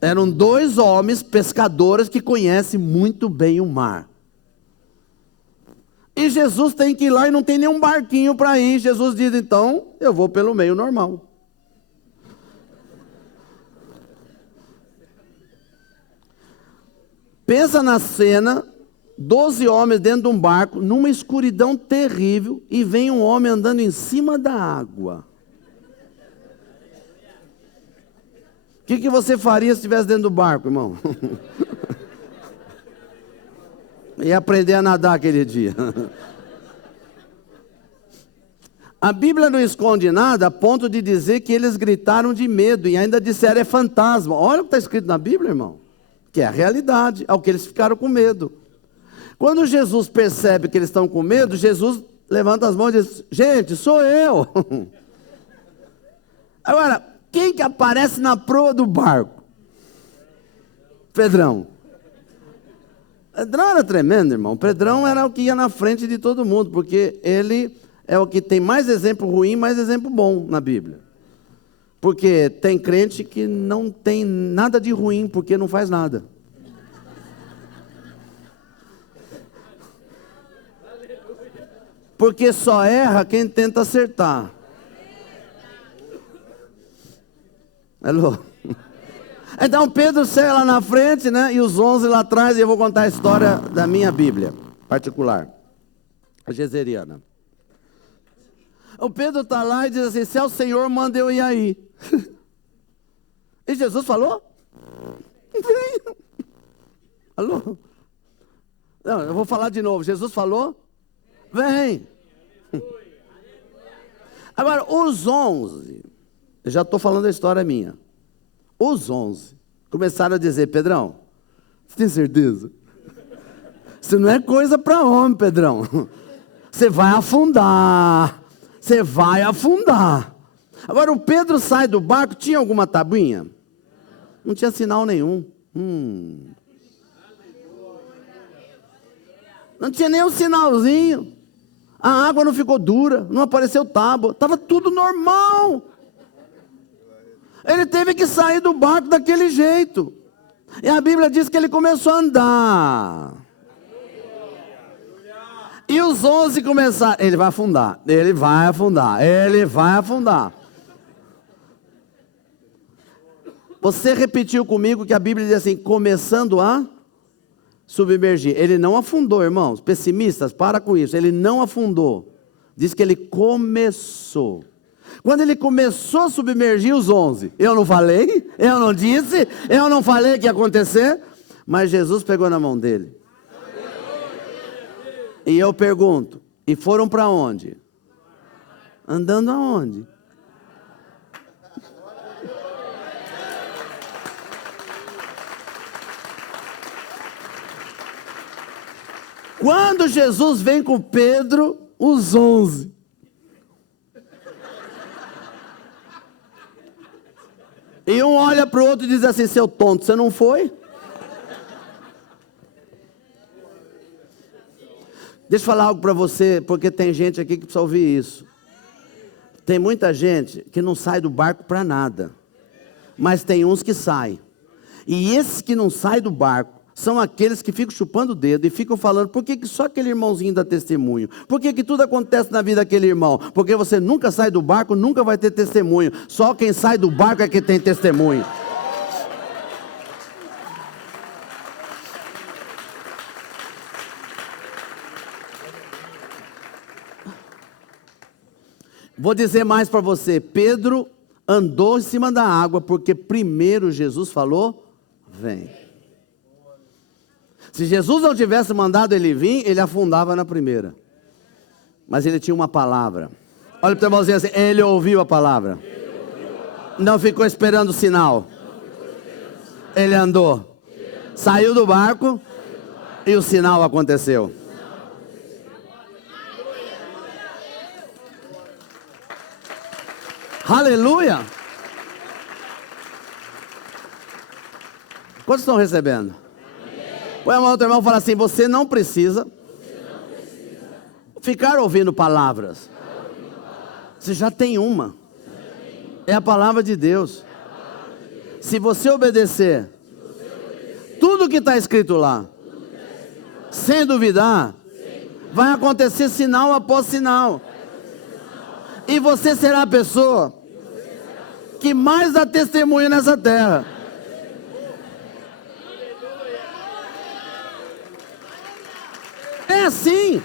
Eram 2 homens pescadores que conhecem muito bem o mar. E Jesus tem que ir lá e não tem nenhum barquinho para ir. Jesus diz: então, eu vou pelo meio normal. Pensa na cena: 12 homens dentro de um barco, numa escuridão terrível, e vem um homem andando em cima da água. O que você faria se estivesse dentro do barco, irmão? Ia aprender a nadar aquele dia. A Bíblia não esconde nada a ponto de dizer que eles gritaram de medo e ainda disseram: é fantasma. Olha o que está escrito na Bíblia, irmão. Que é a realidade, ao que eles ficaram com medo. Quando Jesus percebe que eles estão com medo, Jesus levanta as mãos e diz: gente, sou eu. Agora, quem que aparece na proa do barco? Pedrão. Pedrão era tremendo, irmão. Pedrão era o que ia na frente de todo mundo, porque ele é o que tem mais exemplo ruim, mais exemplo bom na Bíblia. Porque tem crente que não tem nada de ruim, porque não faz nada. Porque só erra quem tenta acertar. Alô? Então Pedro sai lá na frente, né? E os 11 lá atrás, e eu vou contar a história da minha Bíblia particular, a geseriana. O Pedro está lá e diz assim: se é o Senhor, manda eu ir aí. E Jesus falou: vem. Alô? Não, eu vou falar de novo. Jesus falou: vem. Agora, os 11, eu já estou falando a história minha. Os 11 começaram a dizer: Pedrão, você tem certeza? Isso não é coisa para homem, Pedrão. Você vai afundar. Você vai afundar. Agora o Pedro sai do barco, tinha alguma tabuinha? Não tinha sinal nenhum. Não tinha nem um sinalzinho. A água não ficou dura, não apareceu tábua, estava tudo normal. Ele teve que sair do barco daquele jeito. E a Bíblia diz que ele começou a andar. E os 11 começaram: ele vai afundar, ele vai afundar, ele vai afundar. Você repetiu comigo que a Bíblia diz assim: começando a submergir. Ele não afundou, irmãos. Pessimistas, para com isso. Ele não afundou. Diz que ele começou. Quando ele começou a submergir os 11, eu não falei, eu não disse, eu não falei que ia acontecer, mas Jesus pegou na mão dele. E eu pergunto: e foram para onde? Andando aonde? Quando Jesus vem com Pedro, os 11. E um olha para o outro e diz assim: seu tonto, você não foi? Deixa eu falar algo para você, porque tem gente aqui que precisa ouvir isso. Tem muita gente que não sai do barco para nada, mas tem uns que saem. E esses que não saem do barco são aqueles que ficam chupando o dedo e ficam falando: por que só aquele irmãozinho dá testemunho? Por que tudo acontece na vida daquele irmão? Porque você nunca sai do barco, nunca vai ter testemunho. Só quem sai do barco é que tem testemunho. Vou dizer mais para você. Pedro andou em cima da água porque primeiro Jesus falou: vem. Se Jesus não tivesse mandado ele vir, ele afundava na primeira. Mas ele tinha uma palavra. Olha para o teu irmãozinho assim: ele ouviu a palavra. Não ficou esperando o sinal. Ele andou. Saiu do barco e o sinal aconteceu. Aleluia! Quantos estão recebendo? Põe a mão do teu irmão e fala assim: você não precisa ficar ouvindo palavras. Você já tem uma. É a palavra de Deus. Se você obedecer tudo que está escrito lá, sem duvidar, vai acontecer sinal após sinal. E você será a pessoa que mais dá testemunho nessa terra. É assim.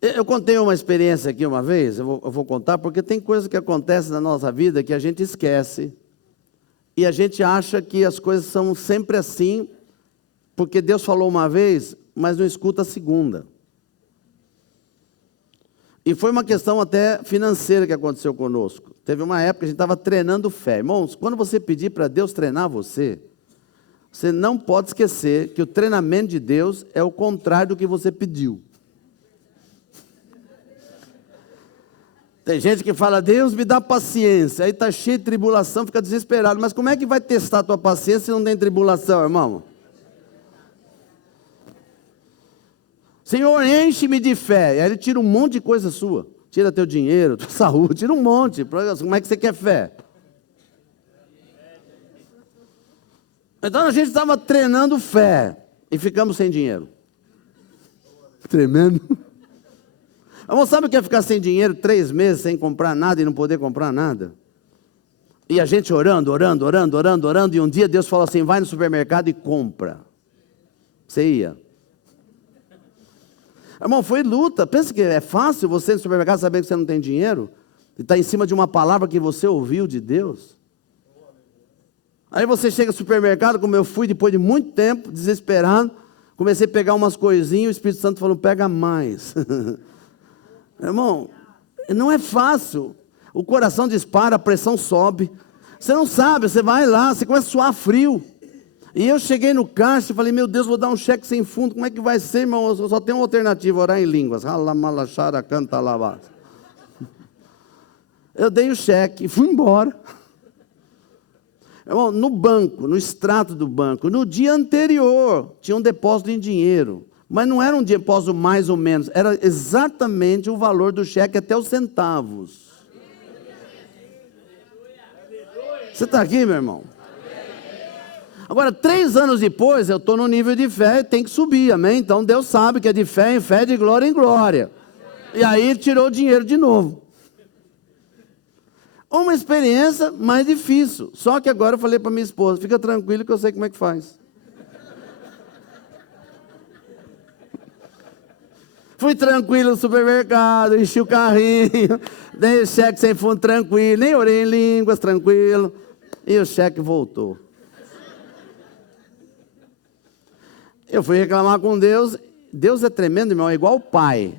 Eu contei uma experiência aqui uma vez, eu vou contar, porque tem coisas que acontecem na nossa vida que a gente esquece. E a gente acha que as coisas são sempre assim, porque Deus falou uma vez, mas não escuta a segunda. E foi uma questão até financeira que aconteceu conosco. Teve uma época que a gente estava treinando fé. Irmãos, quando você pedir para Deus treinar você, você não pode esquecer que o treinamento de Deus é o contrário do que você pediu. Tem gente que fala: Deus me dá paciência. Aí está cheio de tribulação, fica desesperado. Mas como é que vai testar a tua paciência se não tem tribulação, irmão? Senhor, enche-me de fé. E aí ele tira um monte de coisa sua. Tira teu dinheiro, tua saúde, tira um monte. Como é que você quer fé? Então a gente estava treinando fé e ficamos sem dinheiro. Tremendo. Irmão, sabe o que é ficar sem dinheiro 3 meses sem comprar nada e não poder comprar nada? E a gente orando, e um dia Deus falou assim: vai no supermercado e compra. Você ia. Irmão, foi luta. Pensa que é fácil você ir no supermercado saber que você não tem dinheiro? E está em cima de uma palavra que você ouviu de Deus? Aí você chega no supermercado, como eu fui depois de muito tempo, desesperado, comecei a pegar umas coisinhas, o Espírito Santo falou: pega mais. Irmão, não é fácil. O coração dispara, a pressão sobe. Você não sabe, você vai lá, você começa a suar frio. E eu cheguei no caixa e falei: meu Deus, vou dar um cheque sem fundo. Como é que vai ser, irmão? Eu só tenho uma alternativa: orar em línguas. Eu dei o cheque e fui embora. Irmão, no banco, no extrato do banco, no dia anterior, tinha um depósito em dinheiro. Mas não era um depósito mais ou menos, era exatamente o valor do cheque até os centavos. Você está aqui, meu irmão? Agora, 3 anos depois, eu estou no nível de fé, tem que subir, amém? Então Deus sabe que é de fé em fé, de glória em glória. E aí ele tirou o dinheiro de novo. Uma experiência mais difícil. Só que agora eu falei para minha esposa: fica tranquilo que eu sei como é que faz. Fui tranquilo no supermercado, enchi o carrinho, dei o cheque sem fundo tranquilo, nem orei em línguas, tranquilo. E o cheque voltou. Eu fui reclamar com Deus. Deus é tremendo, irmão, é igual o pai.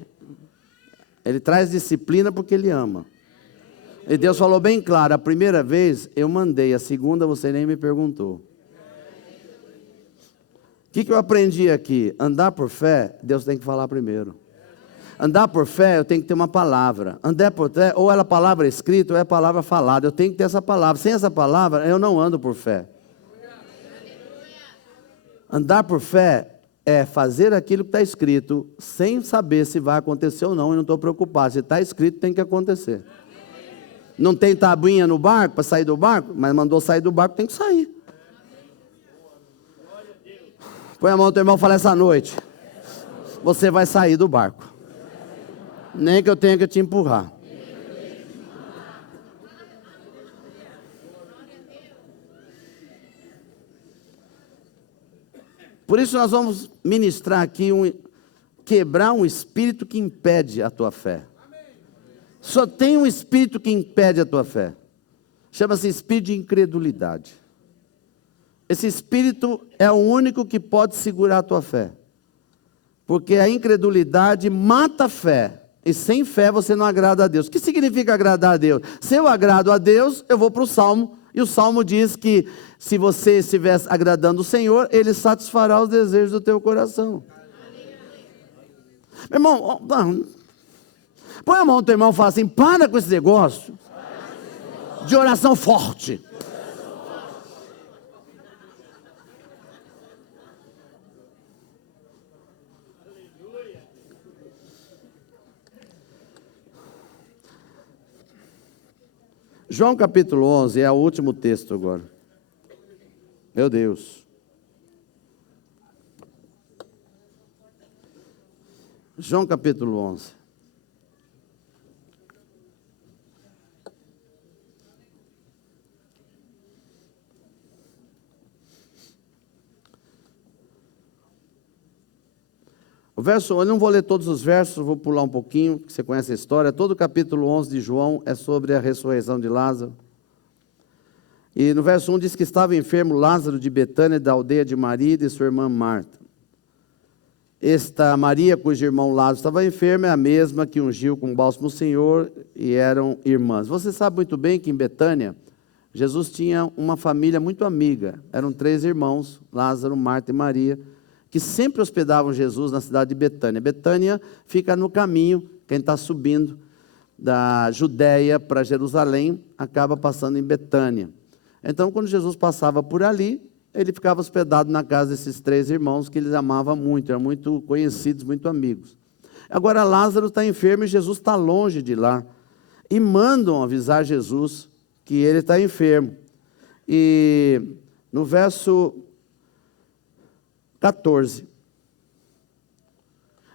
Ele traz disciplina porque ele ama. E Deus falou bem claro: a primeira vez eu mandei, a segunda você nem me perguntou. O que eu aprendi aqui? Andar por fé, Deus tem que falar primeiro. Andar por fé, eu tenho que ter uma palavra. Andar por fé, ou é a palavra escrita, ou é a palavra falada. Eu tenho que ter essa palavra. Sem essa palavra, eu não ando por fé. Andar por fé é fazer aquilo que está escrito, sem saber se vai acontecer ou não, e não estou preocupado. Se está escrito, tem que acontecer. Não tem tabuinha no barco para sair do barco, mas mandou sair do barco, tem que sair. Põe a mão no teu irmão e fala: essa noite você vai sair do barco. Nem que eu tenha que te empurrar. Por isso nós vamos ministrar aqui, quebrar um espírito que impede a tua fé. Só tem um espírito que impede a tua fé. Chama-se espírito de incredulidade. Esse espírito é o único que pode segurar a tua fé. Porque a incredulidade mata a fé. E sem fé você não agrada a Deus. O que significa agradar a Deus? Se eu agrado a Deus, eu vou para o Salmo. E o Salmo diz que se você estiver agradando o Senhor, Ele satisfará os desejos do teu coração. Meu irmão, põe a mão no teu irmão e fala assim: para com esse negócio de oração forte. João capítulo 11 é o último texto agora. Meu Deus. João capítulo 11. O verso, eu não vou ler todos os versos, vou pular um pouquinho, porque você conhece a história. Todo o capítulo 11 de João é sobre a ressurreição de Lázaro. E no verso 1 diz que estava enfermo Lázaro de Betânia, da aldeia de Maria e de sua irmã Marta. Esta Maria, cujo irmão Lázaro estava enfermo, é a mesma que ungiu com bálsamo o Senhor, e eram irmãs. Você sabe muito bem que em Betânia, Jesus tinha uma família muito amiga. Eram 3 irmãos, Lázaro, Marta e Maria, que sempre hospedavam Jesus na cidade de Betânia. Betânia fica no caminho, quem está subindo da Judéia para Jerusalém, acaba passando em Betânia. Então, quando Jesus passava por ali, ele ficava hospedado na casa desses 3 irmãos que ele amava muito, eram muito conhecidos, muito amigos. Agora Lázaro está enfermo e Jesus está longe de lá. E mandam avisar Jesus que ele está enfermo. E no verso 14,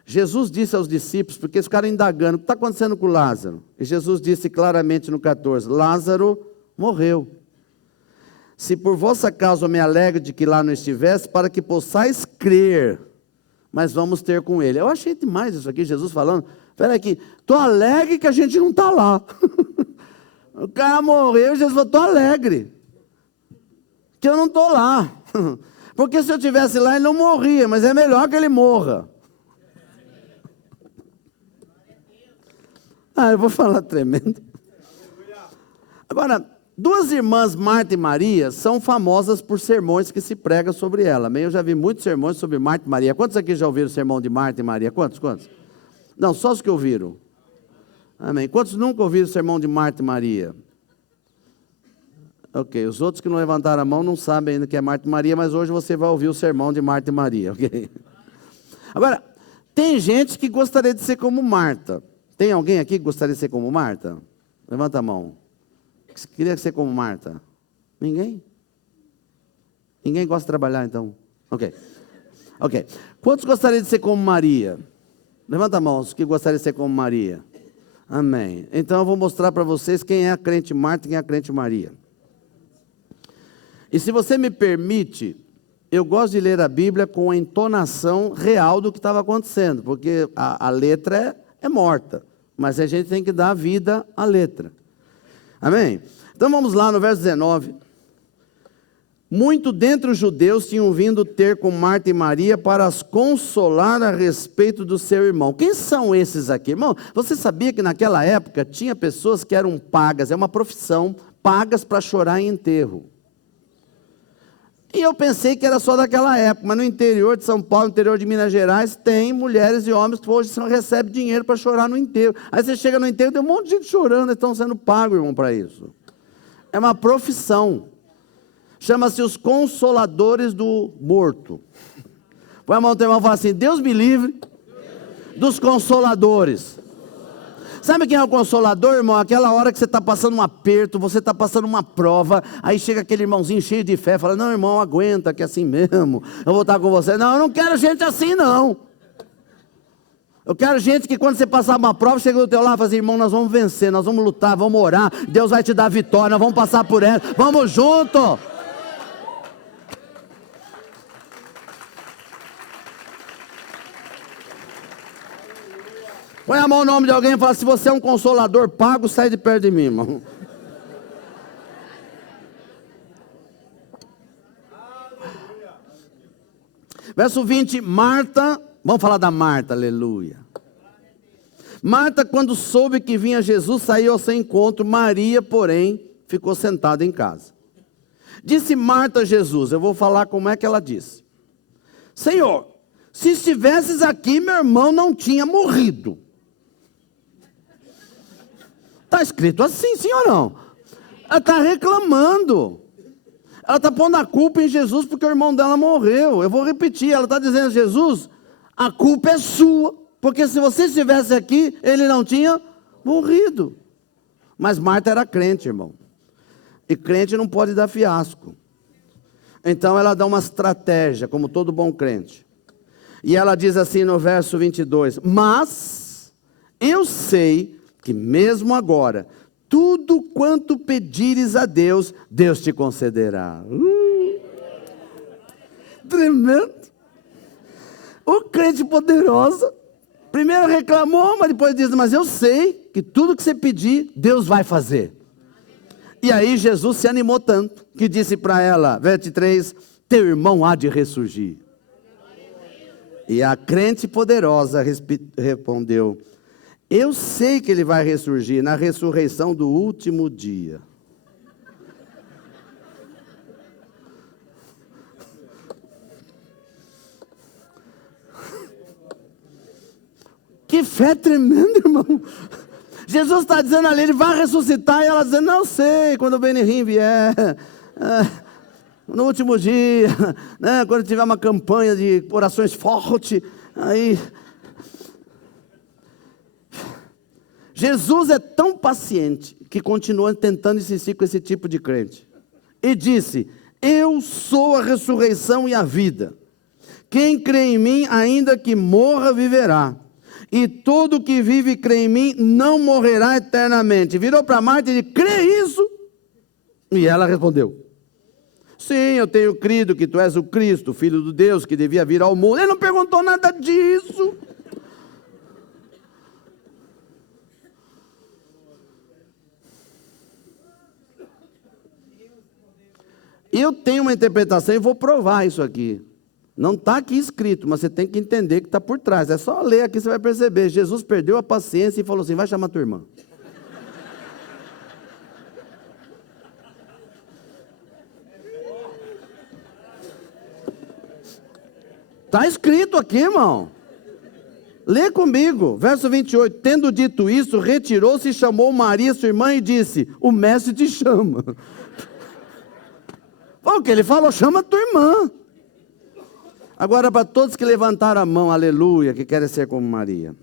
Jesus disse aos discípulos, porque eles ficaram indagando: o que está acontecendo com Lázaro? E Jesus disse claramente no 14: Lázaro morreu. Se por vossa causa eu me alegro de que lá não estivesse, para que possais crer, mas vamos ter com ele. Eu achei demais isso aqui, Jesus falando: espera aqui, estou alegre que a gente não está lá. O cara morreu, Jesus falou: estou alegre que eu não estou lá. Porque se eu estivesse lá, ele não morria, mas é melhor que ele morra. Eu vou falar tremendo. Agora, 2 irmãs, Marta e Maria, são famosas por sermões que se prega sobre ela. Eu já vi muitos sermões sobre Marta e Maria. Quantos aqui já ouviram o sermão de Marta e Maria? Quantos? Não, só os que ouviram. Amém. Quantos nunca ouviram o sermão de Marta e Maria? Ok, os outros que não levantaram a mão não sabem ainda que é Marta e Maria, mas hoje você vai ouvir o sermão de Marta e Maria, ok? Agora, tem gente que gostaria de ser como Marta. Tem alguém aqui que gostaria de ser como Marta? Levanta a mão. Queria ser como Marta? Ninguém? Ninguém gosta de trabalhar, então? Ok. Quantos gostariam de ser como Maria? Levanta a mão, os que gostariam de ser como Maria. Amém. Então eu vou mostrar para vocês quem é a crente Marta e quem é a crente Maria. E se você me permite, eu gosto de ler a Bíblia com a entonação real do que estava acontecendo, porque a letra é morta, mas a gente tem que dar vida à letra. Amém? Então vamos lá no verso 19. Muito dentre os judeus tinham vindo ter com Marta e Maria para as consolar a respeito do seu irmão. Quem são esses aqui, irmão? Você sabia que naquela época tinha pessoas que eram pagas, é uma profissão, pagas para chorar em enterro. E eu pensei que era só daquela época, mas no interior de São Paulo, no interior de Minas Gerais, tem mulheres e homens que hoje recebem dinheiro para chorar no enterro. Aí você chega no enterro, tem um monte de gente chorando, estão sendo pagos, irmão, para isso. É uma profissão. chama-se os Consoladores do Morto. Põe a mão no teu irmão e fala assim: Deus me livre dos consoladores. Sabe quem é o consolador, irmão? Aquela hora que você está passando um aperto, você está passando uma prova, aí chega aquele irmãozinho cheio de fé, fala: não, irmão, aguenta, que é assim mesmo, eu vou estar com você. Não, eu não quero gente assim, não. Eu quero gente que quando você passar uma prova, chega do teu lado e fala assim: irmão, nós vamos vencer, nós vamos lutar, vamos orar, Deus vai te dar vitória, nós vamos passar por ela, vamos junto. Põe a mão no nome de alguém e fala: se você é um consolador pago, sai de perto de mim, irmão. Verso 20, Marta, vamos falar da Marta, aleluia. Marta, quando soube que vinha Jesus, saiu ao seu encontro. Maria, porém, ficou sentada em casa. Disse Marta a Jesus, eu vou falar como é que ela disse: Senhor, se estivesses aqui, meu irmão não tinha morrido. Está escrito assim, sim ou não? Ela está reclamando. Ela está pondo a culpa em Jesus porque o irmão dela morreu. Eu vou repetir, ela está dizendo: Jesus, a culpa é sua, porque se você estivesse aqui, ele não tinha morrido. Mas Marta era crente, irmão. E crente não pode dar fiasco. Então ela dá uma estratégia, como todo bom crente. E ela diz assim no verso 22, mas eu sei que mesmo agora, tudo quanto pedires a Deus, Deus te concederá. Tremendo. O crente poderosa, primeiro reclamou, mas depois diz: mas eu sei que tudo que você pedir, Deus vai fazer. E aí Jesus se animou tanto, que disse para ela, verso 3, teu irmão há de ressurgir. E a crente poderosa respondeu: eu sei que ele vai ressurgir na ressurreição do último dia. Que fé tremenda, irmão. Jesus está dizendo ali, ele vai ressuscitar, e ela dizendo: não sei, quando o Benihim vier, no último dia, né, quando tiver uma campanha de orações forte, aí... Jesus é tão paciente que continua tentando insistir com esse tipo de crente. E disse: eu sou a ressurreição e a vida. Quem crê em mim, ainda que morra, viverá. E todo que vive e crê em mim, não morrerá eternamente. Virou para Marta e disse: crê isso? E ela respondeu: sim, eu tenho crido que tu és o Cristo, o Filho de Deus, que devia vir ao mundo. Ele não perguntou nada disso. Eu tenho uma interpretação e vou provar isso aqui. Não está aqui escrito, mas você tem que entender que está por trás. É só ler aqui, você vai perceber. Jesus perdeu a paciência e falou assim: vai chamar tua irmã. Está escrito aqui, irmão. Lê comigo, verso 28. Tendo dito isso, retirou-se e chamou Maria, sua irmã, e disse: o mestre te chama. O que ele falou? Chama tua irmã. Agora, para todos que levantaram a mão, aleluia, que querem ser como Maria.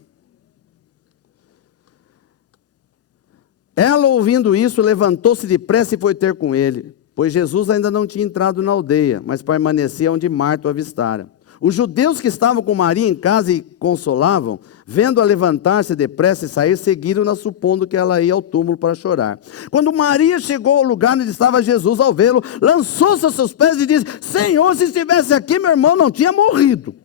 Ela, ouvindo isso, levantou-se depressa e foi ter com ele, pois Jesus ainda não tinha entrado na aldeia, mas permanecia onde Marta o avistara. Os judeus que estavam com Maria em casa e consolavam, vendo-a levantar-se depressa e sair, seguiram-na, supondo que ela ia ao túmulo para chorar. Quando Maria chegou ao lugar onde estava Jesus, ao vê-lo, lançou-se aos seus pés e disse: Senhor, se estivesse aqui, meu irmão não tinha morrido.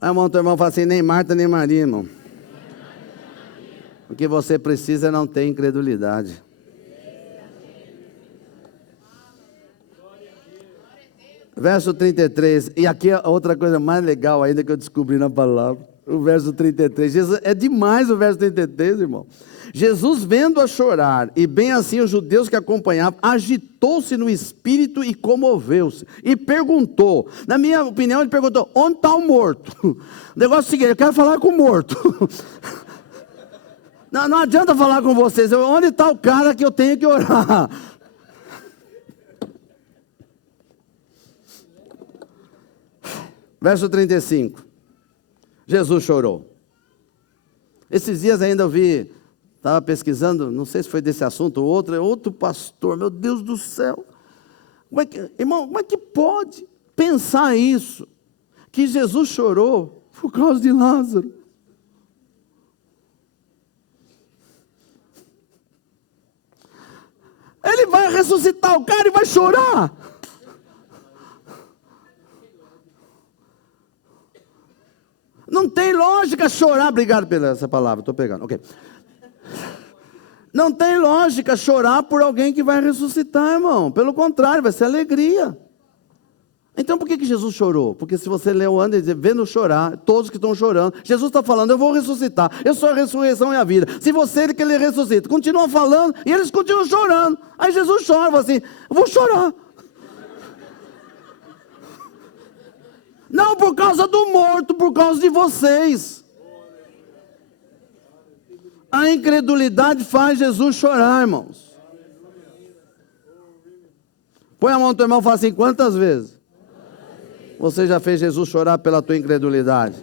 Aí o teu irmão fala assim: nem Marta nem Maria, irmão. O que você precisa é não ter incredulidade. Verso 33, e aqui é outra coisa mais legal ainda que eu descobri na palavra. O verso 33, Jesus, é demais o verso 33, irmão. Jesus, vendo-a chorar, e bem assim os judeus que acompanhavam, agitou-se no espírito e comoveu-se. E perguntou, na minha opinião, ele perguntou: onde está o morto? O negócio é o seguinte: eu quero falar com o morto. Não adianta falar com vocês, onde está o cara que eu tenho que orar? Verso 35. Jesus chorou. Esses dias ainda eu vi, estava pesquisando, não sei se foi desse assunto ou outro pastor, meu Deus do céu. Irmão, como é que pode pensar isso? Que Jesus chorou por causa de Lázaro. Ele vai ressuscitar o cara e vai chorar. Não tem lógica chorar. Obrigado pela essa palavra, estou pegando. Ok. Não tem lógica chorar por alguém que vai ressuscitar, irmão. Pelo contrário, vai ser alegria. Então por que Jesus chorou? Porque se você ler o ano, ele diz: vendo chorar, todos que estão chorando. Jesus está falando: eu vou ressuscitar, eu sou a ressurreição e a vida. Se você quer, ele ressuscita. Continua falando e eles continuam chorando. Aí Jesus chora, fala assim: eu vou chorar. Não por causa do morto, por causa de vocês. A incredulidade faz Jesus chorar, irmãos. Põe a mão no teu irmão e fala assim: quantas vezes você já fez Jesus chorar pela tua incredulidade?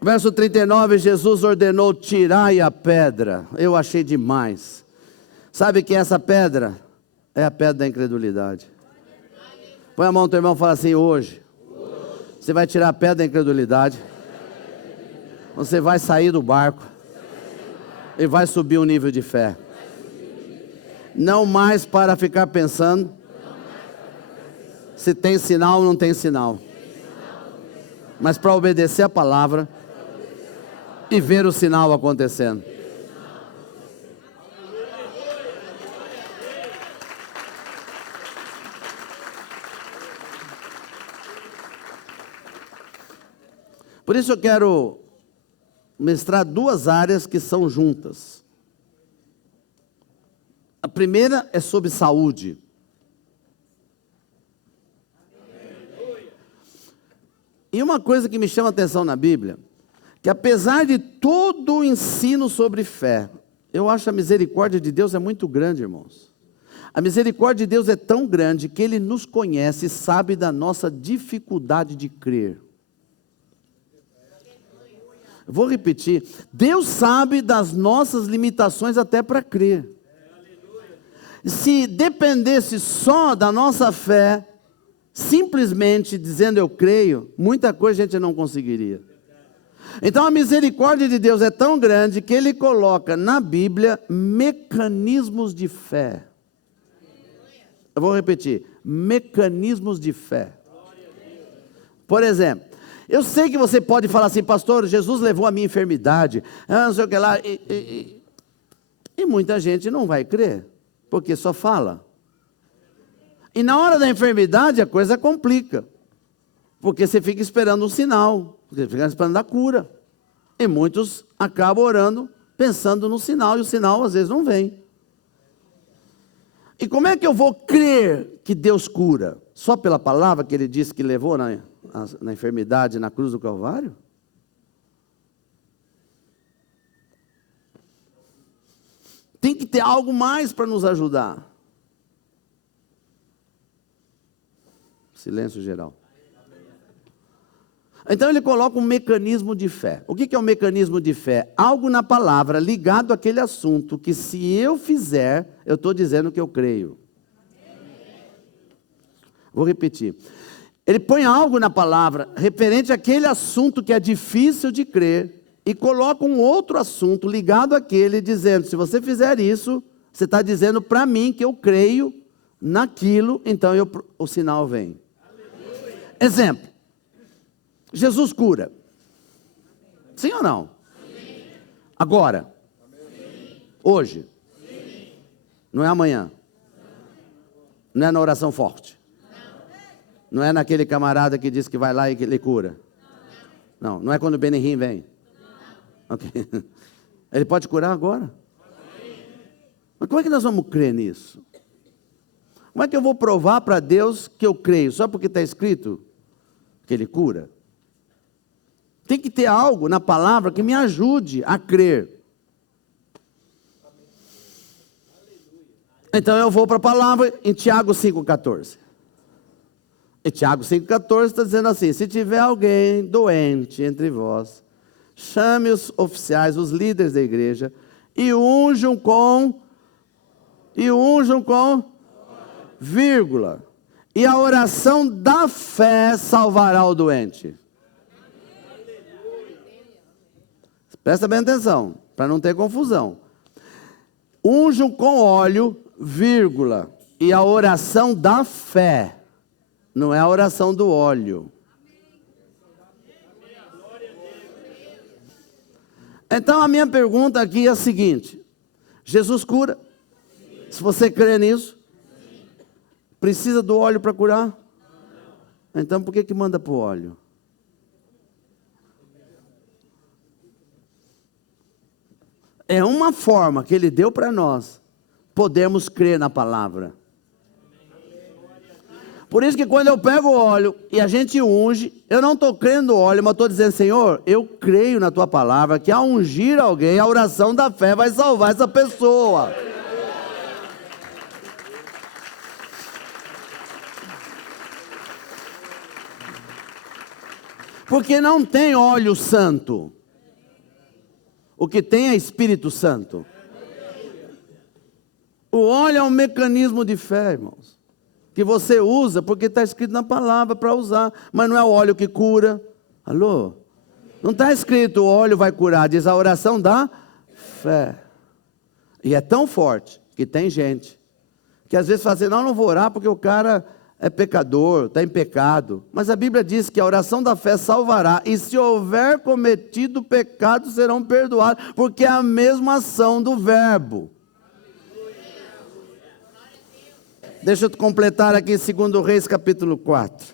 Verso 39, Jesus ordenou: tirai a pedra. Eu achei demais. Sabe que essa pedra é a pedra da incredulidade. Põe a mão no teu irmão e fala assim: hoje você vai tirar a pedra da incredulidade. Você vai sair do barco e vai subir um nível de fé. Não mais para ficar pensando se tem sinal ou não tem sinal, mas para obedecer a palavra e ver o sinal acontecendo. Por isso eu quero mestrar duas áreas que são juntas. A primeira é sobre saúde. E uma coisa que me chama a atenção na Bíblia, que apesar de todo o ensino sobre fé, eu acho a misericórdia de Deus é muito grande, irmãos. A misericórdia de Deus é tão grande que Ele nos conhece e sabe da nossa dificuldade de crer. Vou repetir: Deus sabe das nossas limitações até para crer. Se dependesse só da nossa fé, simplesmente dizendo eu creio, muita coisa a gente não conseguiria. Então a misericórdia de Deus é tão grande que Ele coloca na Bíblia mecanismos de fé. Eu vou repetir: mecanismos de fé. Por exemplo, eu sei que você pode falar assim: pastor, Jesus levou a minha enfermidade, não sei o que lá, e muita gente não vai crer, porque só fala. E na hora da enfermidade a coisa complica, porque você fica esperando um sinal, você fica esperando a cura, e muitos acabam orando pensando no sinal, e o sinal às vezes não vem. E como é que eu vou crer que Deus cura? Só pela palavra que Ele disse que levou na enfermidade na cruz do Calvário? Tem que ter algo mais para nos ajudar. Silêncio geral. Então ele coloca um mecanismo de fé. O que é um mecanismo de fé? Algo na palavra ligado àquele assunto que, se eu fizer, eu estou dizendo que eu creio. Vou repetir. Ele põe algo na palavra referente àquele assunto que é difícil de crer e coloca um outro assunto ligado àquele, dizendo: se você fizer isso, você está dizendo para mim que eu creio naquilo, então o sinal vem. Exemplo: Jesus cura. Sim ou não? Sim. Agora? Sim. Hoje? Sim. Não é amanhã? Não é na oração forte? Não é naquele camarada que diz que vai lá e que ele cura? Não é quando o Benihim vem? Ok. Ele pode curar agora? Mas como é que nós vamos crer nisso? Como é que eu vou provar para Deus que eu creio? Só porque está escrito que Ele cura? Tem que ter algo na palavra que me ajude a crer. Então eu vou para a palavra em Tiago 5,14. E Tiago 5,14 está dizendo assim: se tiver alguém doente entre vós, chame os oficiais, os líderes da igreja, e unjam com, vírgula, e a oração da fé salvará o doente. Presta bem atenção, para não ter confusão. Unjam com óleo, vírgula, e a oração da fé. Não é a oração do óleo. Então a minha pergunta aqui é a seguinte: Jesus cura? Se você crê nisso, precisa do óleo para curar? Então por que manda para o óleo? É uma forma que Ele deu para nós podermos crer na palavra. Por isso que quando eu pego o óleo e a gente unge, eu não estou crendo no óleo, mas estou dizendo: Senhor, eu creio na Tua palavra, que ao ungir alguém, a oração da fé vai salvar essa pessoa. Porque não tem óleo santo. O que tem é Espírito Santo. O óleo é um mecanismo de fé, irmãos, que você usa porque está escrito na palavra para usar, mas não é o óleo que cura. Alô? Não está escrito o óleo vai curar, diz a oração da fé. E é tão forte que tem gente que às vezes fala assim: não vou orar porque o cara é pecador, está em pecado. Mas a Bíblia diz que a oração da fé salvará, e se houver cometido pecado serão perdoados, porque é a mesma ação do verbo. Deixa eu te completar aqui em 2 Reis capítulo 4.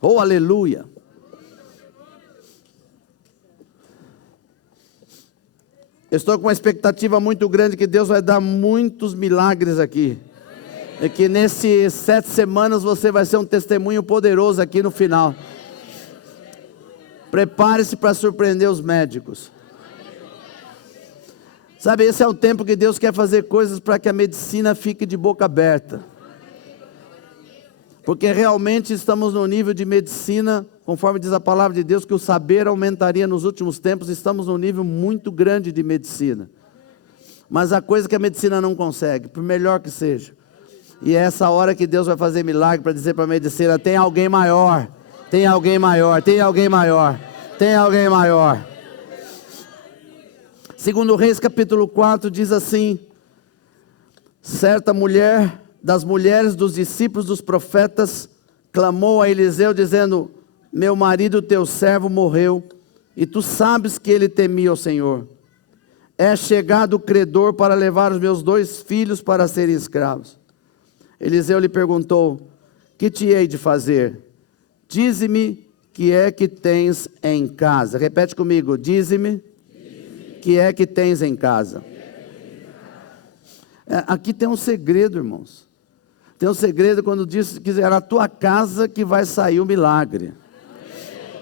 Oh, aleluia! Eu estou com uma expectativa muito grande que Deus vai dar muitos milagres aqui. E que nesses 7 semanas você vai ser um testemunho poderoso aqui no final. Prepare-se para surpreender os médicos. Sabe, esse é o tempo que Deus quer fazer coisas para que a medicina fique de boca aberta. Porque realmente estamos no nível de medicina, conforme diz a palavra de Deus, que o saber aumentaria nos últimos tempos. Estamos num nível muito grande de medicina. Mas a coisa que a medicina não consegue, por melhor que seja. E é essa hora que Deus vai fazer milagre para dizer para a medicina: tem alguém maior, tem alguém maior, tem alguém maior, tem alguém maior. 2 Reis capítulo 4 diz assim: certa mulher das mulheres dos discípulos dos profetas clamou a Eliseu dizendo: meu marido teu servo morreu, e tu sabes que ele temia o Senhor. É chegado o credor para levar os meus 2 filhos para serem escravos. Eliseu lhe perguntou: que te hei de fazer? Dize-me que é que tens em casa. Repete comigo: dize-me que é que tens em casa. Aqui tem um segredo, irmãos. Tem um segredo quando diz que é na tua casa que vai sair o milagre.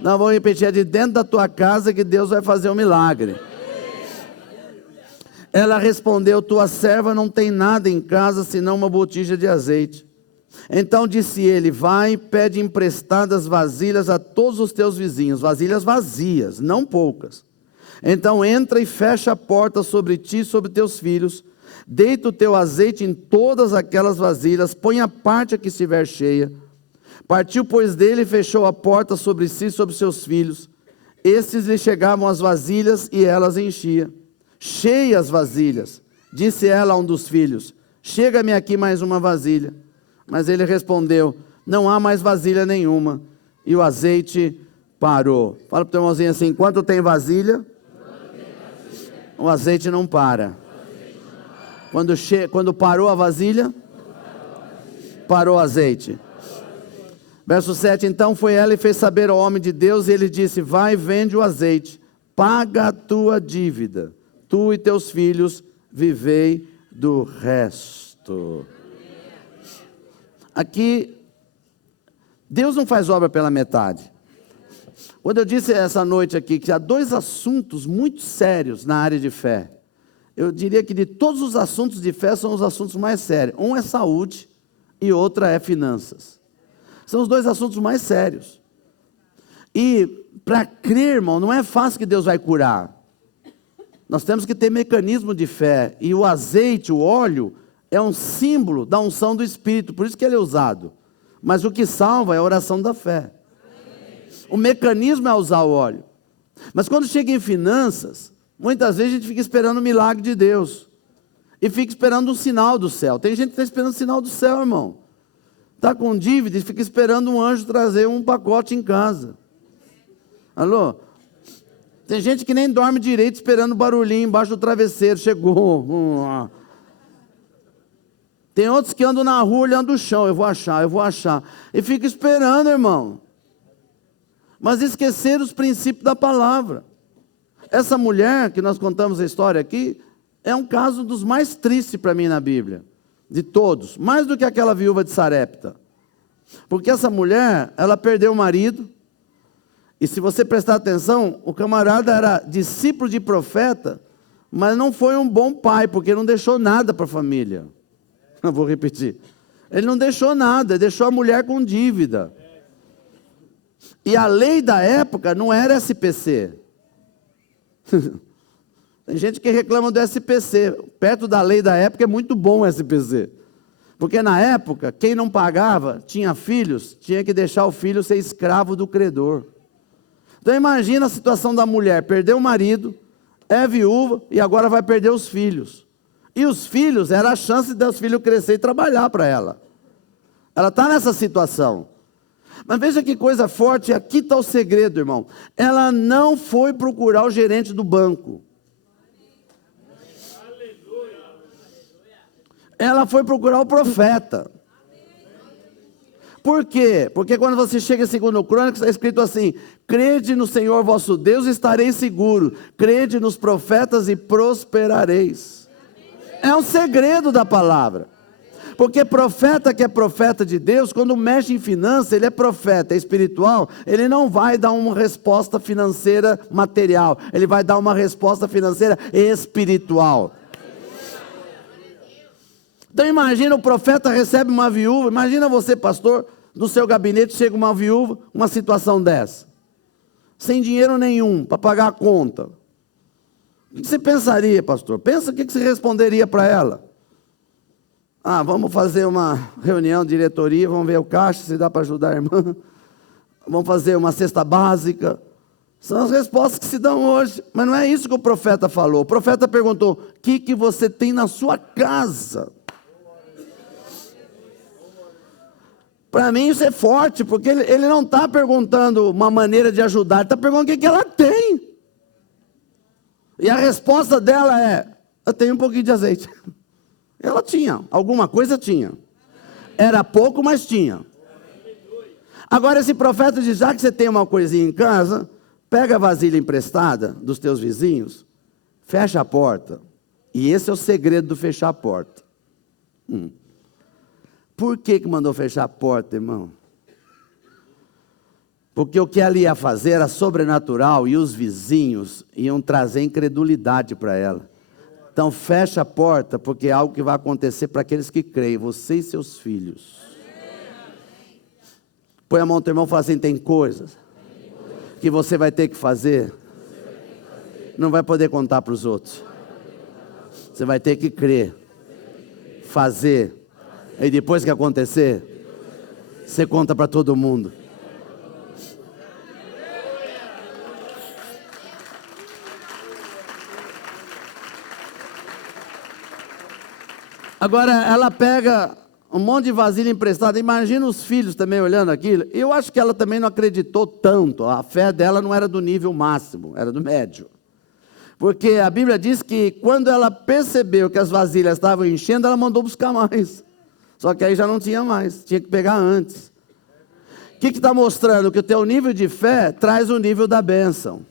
Não, vou repetir: é de dentro da tua casa que Deus vai fazer o milagre. Ela respondeu: tua serva não tem nada em casa senão uma botija de azeite. Então disse ele: vai e pede emprestadas vasilhas a todos os teus vizinhos, vasilhas vazias, não poucas. Então entra e fecha a porta sobre ti e sobre teus filhos, deita o teu azeite em todas aquelas vasilhas, põe a parte a que estiver cheia. Partiu, pois, dele e fechou a porta sobre si e sobre seus filhos. Estes lhe chegavam as vasilhas e elas enchia. Cheias vasilhas, disse ela a um dos filhos: chega-me aqui mais uma vasilha. Mas ele respondeu: não há mais vasilha nenhuma. E o azeite parou. Fala para o teu irmãozinho assim: enquanto tem vasilha, o azeite não para. Quando parou a vasilha, parou o azeite. Verso 7, então foi ela e fez saber ao homem de Deus, e ele disse: vai, vende o azeite, paga a tua dívida. Tu e teus filhos vivei do resto. Aqui, Deus não faz obra pela metade. Quando eu disse essa noite aqui que há dois assuntos muito sérios na área de fé, eu diria que de todos os assuntos de fé são os assuntos mais sérios. Um é saúde e outra é finanças. São os dois assuntos mais sérios. E para crer, irmão, não é fácil que Deus vai curar. Nós temos que ter mecanismo de fé. E o azeite, o óleo, é um símbolo da unção do Espírito. Por isso que ele é usado. Mas o que salva é a oração da fé. O mecanismo é usar o óleo. Mas quando chega em finanças, muitas vezes a gente fica esperando o milagre de Deus. E fica esperando um sinal do céu. Tem gente que está esperando o sinal do céu, irmão. Está com dívida e fica esperando um anjo trazer um pacote em casa. Alô? Tem gente que nem dorme direito esperando barulhinho embaixo do travesseiro. Chegou. Tem outros que andam na rua olhando o chão. Eu vou achar. E fica esperando, irmão. Mas esqueceram os princípios da palavra. Essa mulher que nós contamos a história aqui, é um caso dos mais tristes para mim na Bíblia. De todos. Mais do que aquela viúva de Sarepta. Porque essa mulher, ela perdeu o marido. E se você prestar atenção, o camarada era discípulo de profeta, mas não foi um bom pai, porque não deixou nada para a família. Eu vou repetir. Ele não deixou nada, ele deixou a mulher com dívida. E a lei da época não era SPC. Tem gente que reclama do SPC. Perto da lei da época é muito bom o SPC. Porque na época, quem não pagava, tinha filhos, tinha que deixar o filho ser escravo do credor. Então imagina a situação da mulher, perdeu o marido, é viúva e agora vai perder os filhos. E os filhos, era a chance de os filhos crescer e trabalhar para ela. Ela está nessa situação. Mas veja que coisa forte, aqui está o segredo, irmão. Ela não foi procurar o gerente do banco. Ela foi procurar o profeta. Por quê? Porque quando você chega em 2 Crônicas, está escrito assim: crede no Senhor vosso Deus e estareis seguro. Crede nos profetas e prosperareis. É um segredo da palavra. Porque profeta que é profeta de Deus, quando mexe em finanças, ele é profeta, é espiritual, ele não vai dar uma resposta financeira material, ele vai dar uma resposta financeira espiritual. Então imagina, o profeta recebe uma viúva, imagina você, pastor, no seu gabinete chega uma viúva, uma situação dessa, sem dinheiro nenhum para pagar a conta. O que você pensaria, pastor? Pensa o que você responderia para ela. Vamos fazer uma reunião de diretoria, vamos ver o caixa, se dá para ajudar a irmã. Vamos fazer uma cesta básica. São as respostas que se dão hoje. Mas não é isso que o profeta falou. O profeta perguntou: o que você tem na sua casa? Para mim isso é forte, porque ele não está perguntando uma maneira de ajudar, ele está perguntando o que ela tem. E a resposta dela é: eu tenho um pouquinho de azeite. Ela tinha, alguma coisa tinha. Era pouco, mas tinha. Agora esse profeta diz: já que você tem uma coisinha em casa, pega a vasilha emprestada dos teus vizinhos, fecha a porta. E esse é o segredo do fechar a porta. Por que mandou fechar a porta, irmão? Porque o que ela ia fazer era sobrenatural e os vizinhos iam trazer incredulidade para ela. Então fecha a porta, porque é algo que vai acontecer para aqueles que creem, você e seus filhos. Põe a mão no teu irmão e fala assim: tem coisas que você vai ter que fazer, não vai poder contar para os outros. Você vai ter que crer, fazer, e depois que acontecer, você conta para todo mundo. Agora, ela pega um monte de vasilha emprestada. Imagina os filhos também olhando aquilo. Eu acho que ela também não acreditou tanto. A fé dela não era do nível máximo, era do médio. Porque a Bíblia diz que quando ela percebeu que as vasilhas estavam enchendo, ela mandou buscar mais. Só que aí já não tinha mais, tinha que pegar antes. O que está mostrando? Que o teu nível de fé traz o nível da bênção.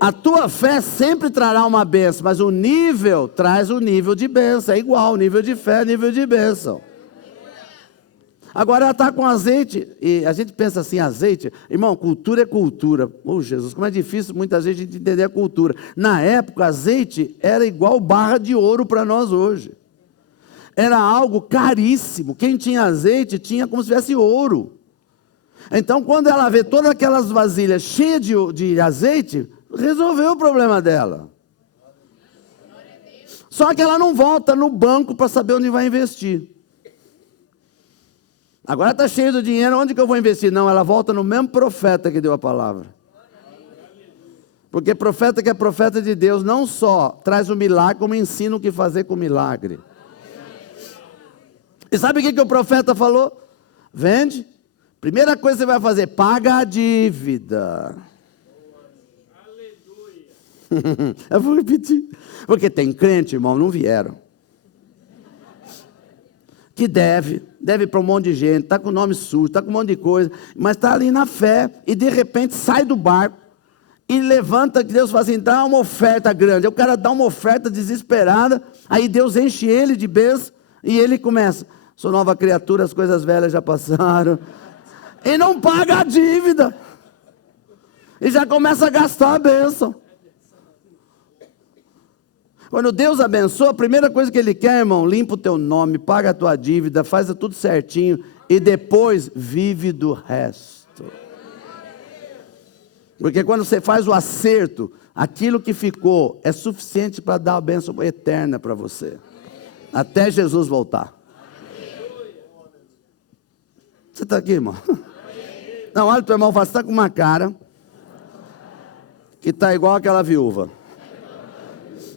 A tua fé sempre trará uma bênção, mas o nível traz o nível de bênção. É igual, nível de fé, nível de bênção. Agora ela está com azeite, e a gente pensa assim, azeite, irmão, cultura é cultura. Oh, Jesus, como é difícil muitas vezes a gente entender a cultura. Na época, azeite era igual barra de ouro para nós hoje. Era algo caríssimo. Quem tinha azeite tinha como se tivesse ouro. Então, quando ela vê todas aquelas vasilhas cheias de azeite, resolveu o problema dela. Só que ela não volta no banco para saber onde vai investir. Agora está cheio do dinheiro, onde que eu vou investir? Não, ela volta no mesmo profeta que deu a palavra. Porque profeta que é profeta de Deus não só traz o milagre, como ensina o que fazer com o milagre. E sabe o que o profeta falou? Vende. Primeira coisa que você vai fazer, paga a dívida. Eu vou repetir. Porque tem crente, irmão, não vieram. Que deve para um monte de gente, está com o nome sujo, está com um monte de coisa, mas está ali na fé, e de repente sai do barco, e levanta, que Deus fala assim, dá uma oferta grande. Aí o cara dá uma oferta desesperada, aí Deus enche ele de bênção, e ele começa, sou nova criatura, as coisas velhas já passaram, e não paga a dívida, e já começa a gastar a bênção. Quando Deus abençoa, a primeira coisa que Ele quer, irmão, limpa o teu nome, paga a tua dívida, faz tudo certinho, e depois vive do resto. Porque quando você faz o acerto, aquilo que ficou é suficiente para dar a bênção eterna para você. Até Jesus voltar. Você está aqui, irmão? Não, olha o teu irmão, você está com uma cara que está igual aquela viúva.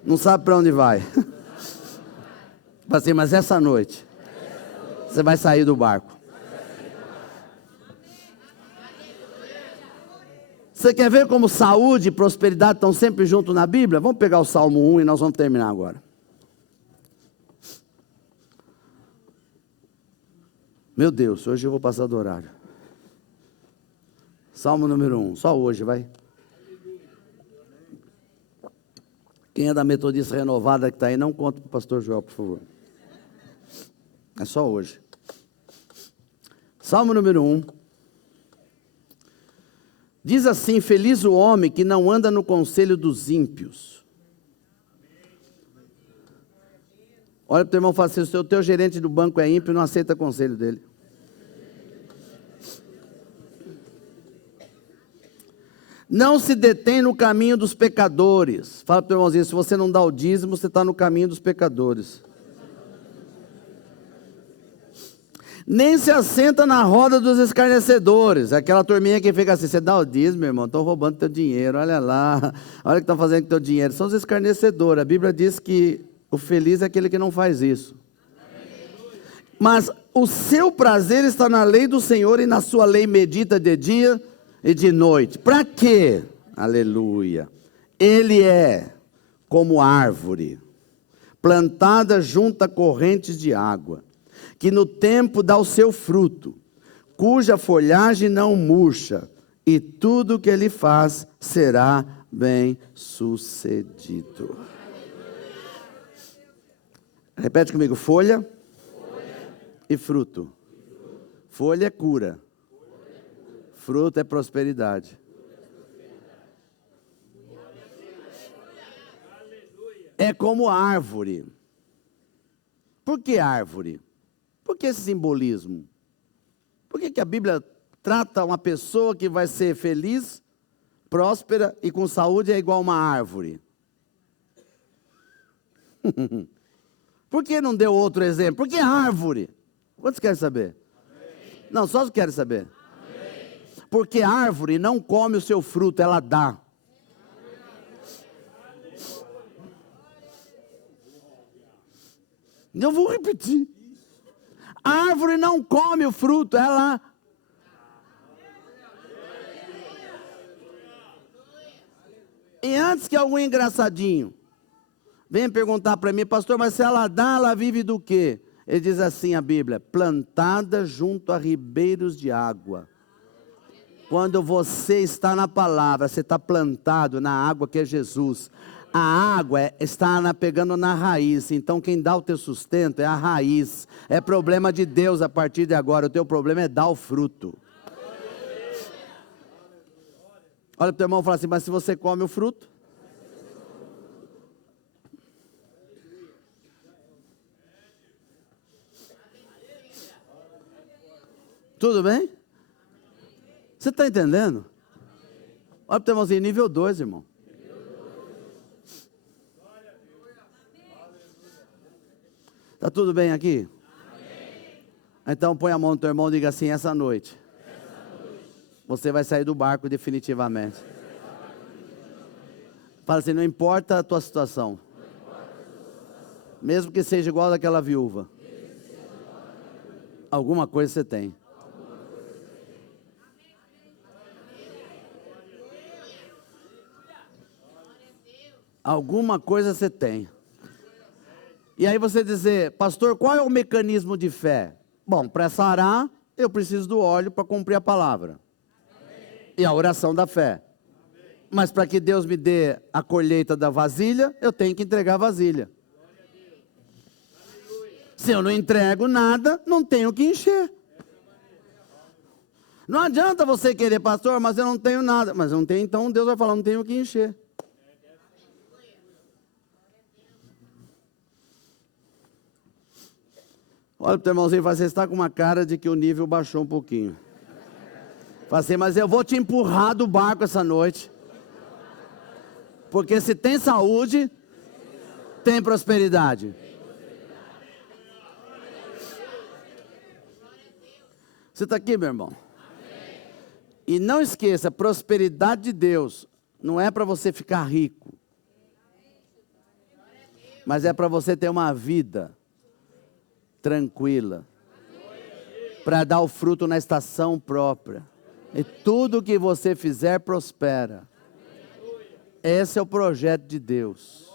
Não sabe para onde vai. Fala assim, mas essa noite você vai sair do barco. Você quer ver como saúde e prosperidade estão sempre juntos na Bíblia? Vamos pegar o Salmo 1 e nós vamos terminar agora. Meu Deus, hoje eu vou passar do horário. Salmo número 1, só hoje, vai. Quem é da Metodista Renovada que está aí, não conta para o pastor Joel, por favor. É só hoje. Salmo número 1. Diz assim, feliz o homem que não anda no conselho dos ímpios. Olha para o teu irmão e fala assim, se o teu gerente do banco é ímpio, não aceita conselho dele. Não se detém no caminho dos pecadores. Fala para o teu irmãozinho, se você não dá o dízimo, você está no caminho dos pecadores. Nem se assenta na roda dos escarnecedores. Aquela turminha que fica assim, você dá o dízimo, irmão, estão roubando teu dinheiro, olha lá, olha o que estão fazendo com teu dinheiro. São os escarnecedores. A Bíblia diz que o feliz é aquele que não faz isso. Mas o seu prazer está na lei do Senhor e na sua lei medita de dia e de noite. Para quê? Aleluia. Ele é como árvore, plantada junto a correntes de água, que no tempo dá o seu fruto, cuja folhagem não murcha, e tudo que ele faz será bem sucedido. Repete comigo, folha e fruto. Folha é cura. Fruto é prosperidade. É como árvore. Por que árvore? Por que esse simbolismo? Por que a Bíblia trata uma pessoa que vai ser feliz, próspera e com saúde é igual uma árvore? Por que não deu outro exemplo? Por que árvore? Quantos querem saber? Amém. Não, só os que querem saber. Amém. Porque a árvore não come o seu fruto, ela dá. Eu vou repetir. A árvore não come o fruto, ela... E antes que algum engraçadinho venha perguntar para mim, pastor, mas se ela dá, ela vive do quê? Ele diz assim a Bíblia, plantada junto a ribeiros de água. Quando você está na palavra, você está plantado na água que é Jesus. A água está pegando na raiz. Então quem dá o teu sustento é a raiz. É problema de Deus a partir de agora. O teu problema é dar o fruto. Olha para o teu irmão e fala assim, mas se você come o fruto? Tudo bem? Você está entendendo? Olha para o teu irmãozinho, nível 2, irmão. Está tudo bem aqui? Então põe a mão no teu irmão e diga assim, essa noite você vai sair do barco definitivamente. Fala assim, não importa a tua situação. Mesmo que seja igual daquela viúva. Alguma coisa você tem. Alguma coisa você tem. E aí você dizer, pastor, qual é o mecanismo de fé? Bom, para sarar, eu preciso do óleo para cumprir a palavra. Amém. E a oração da fé. Amém. Mas para que Deus me dê a colheita da vasilha, eu tenho que entregar a vasilha. Se eu não entrego nada, não tenho que encher. Não adianta você querer, pastor, mas eu não tenho nada. Mas não tem, então Deus vai falar, não tenho que encher. Olha para o teu irmãozinho e fala, você está com uma cara de que o nível baixou um pouquinho. Fala assim, mas eu vou te empurrar do barco essa noite. Porque se tem saúde, tem prosperidade. Você está aqui, meu irmão? E não esqueça, prosperidade de Deus não é para você ficar rico. Mas é para você ter uma vida tranquila, para dar o fruto na estação própria, e tudo que você fizer prospera. Esse é o projeto de Deus.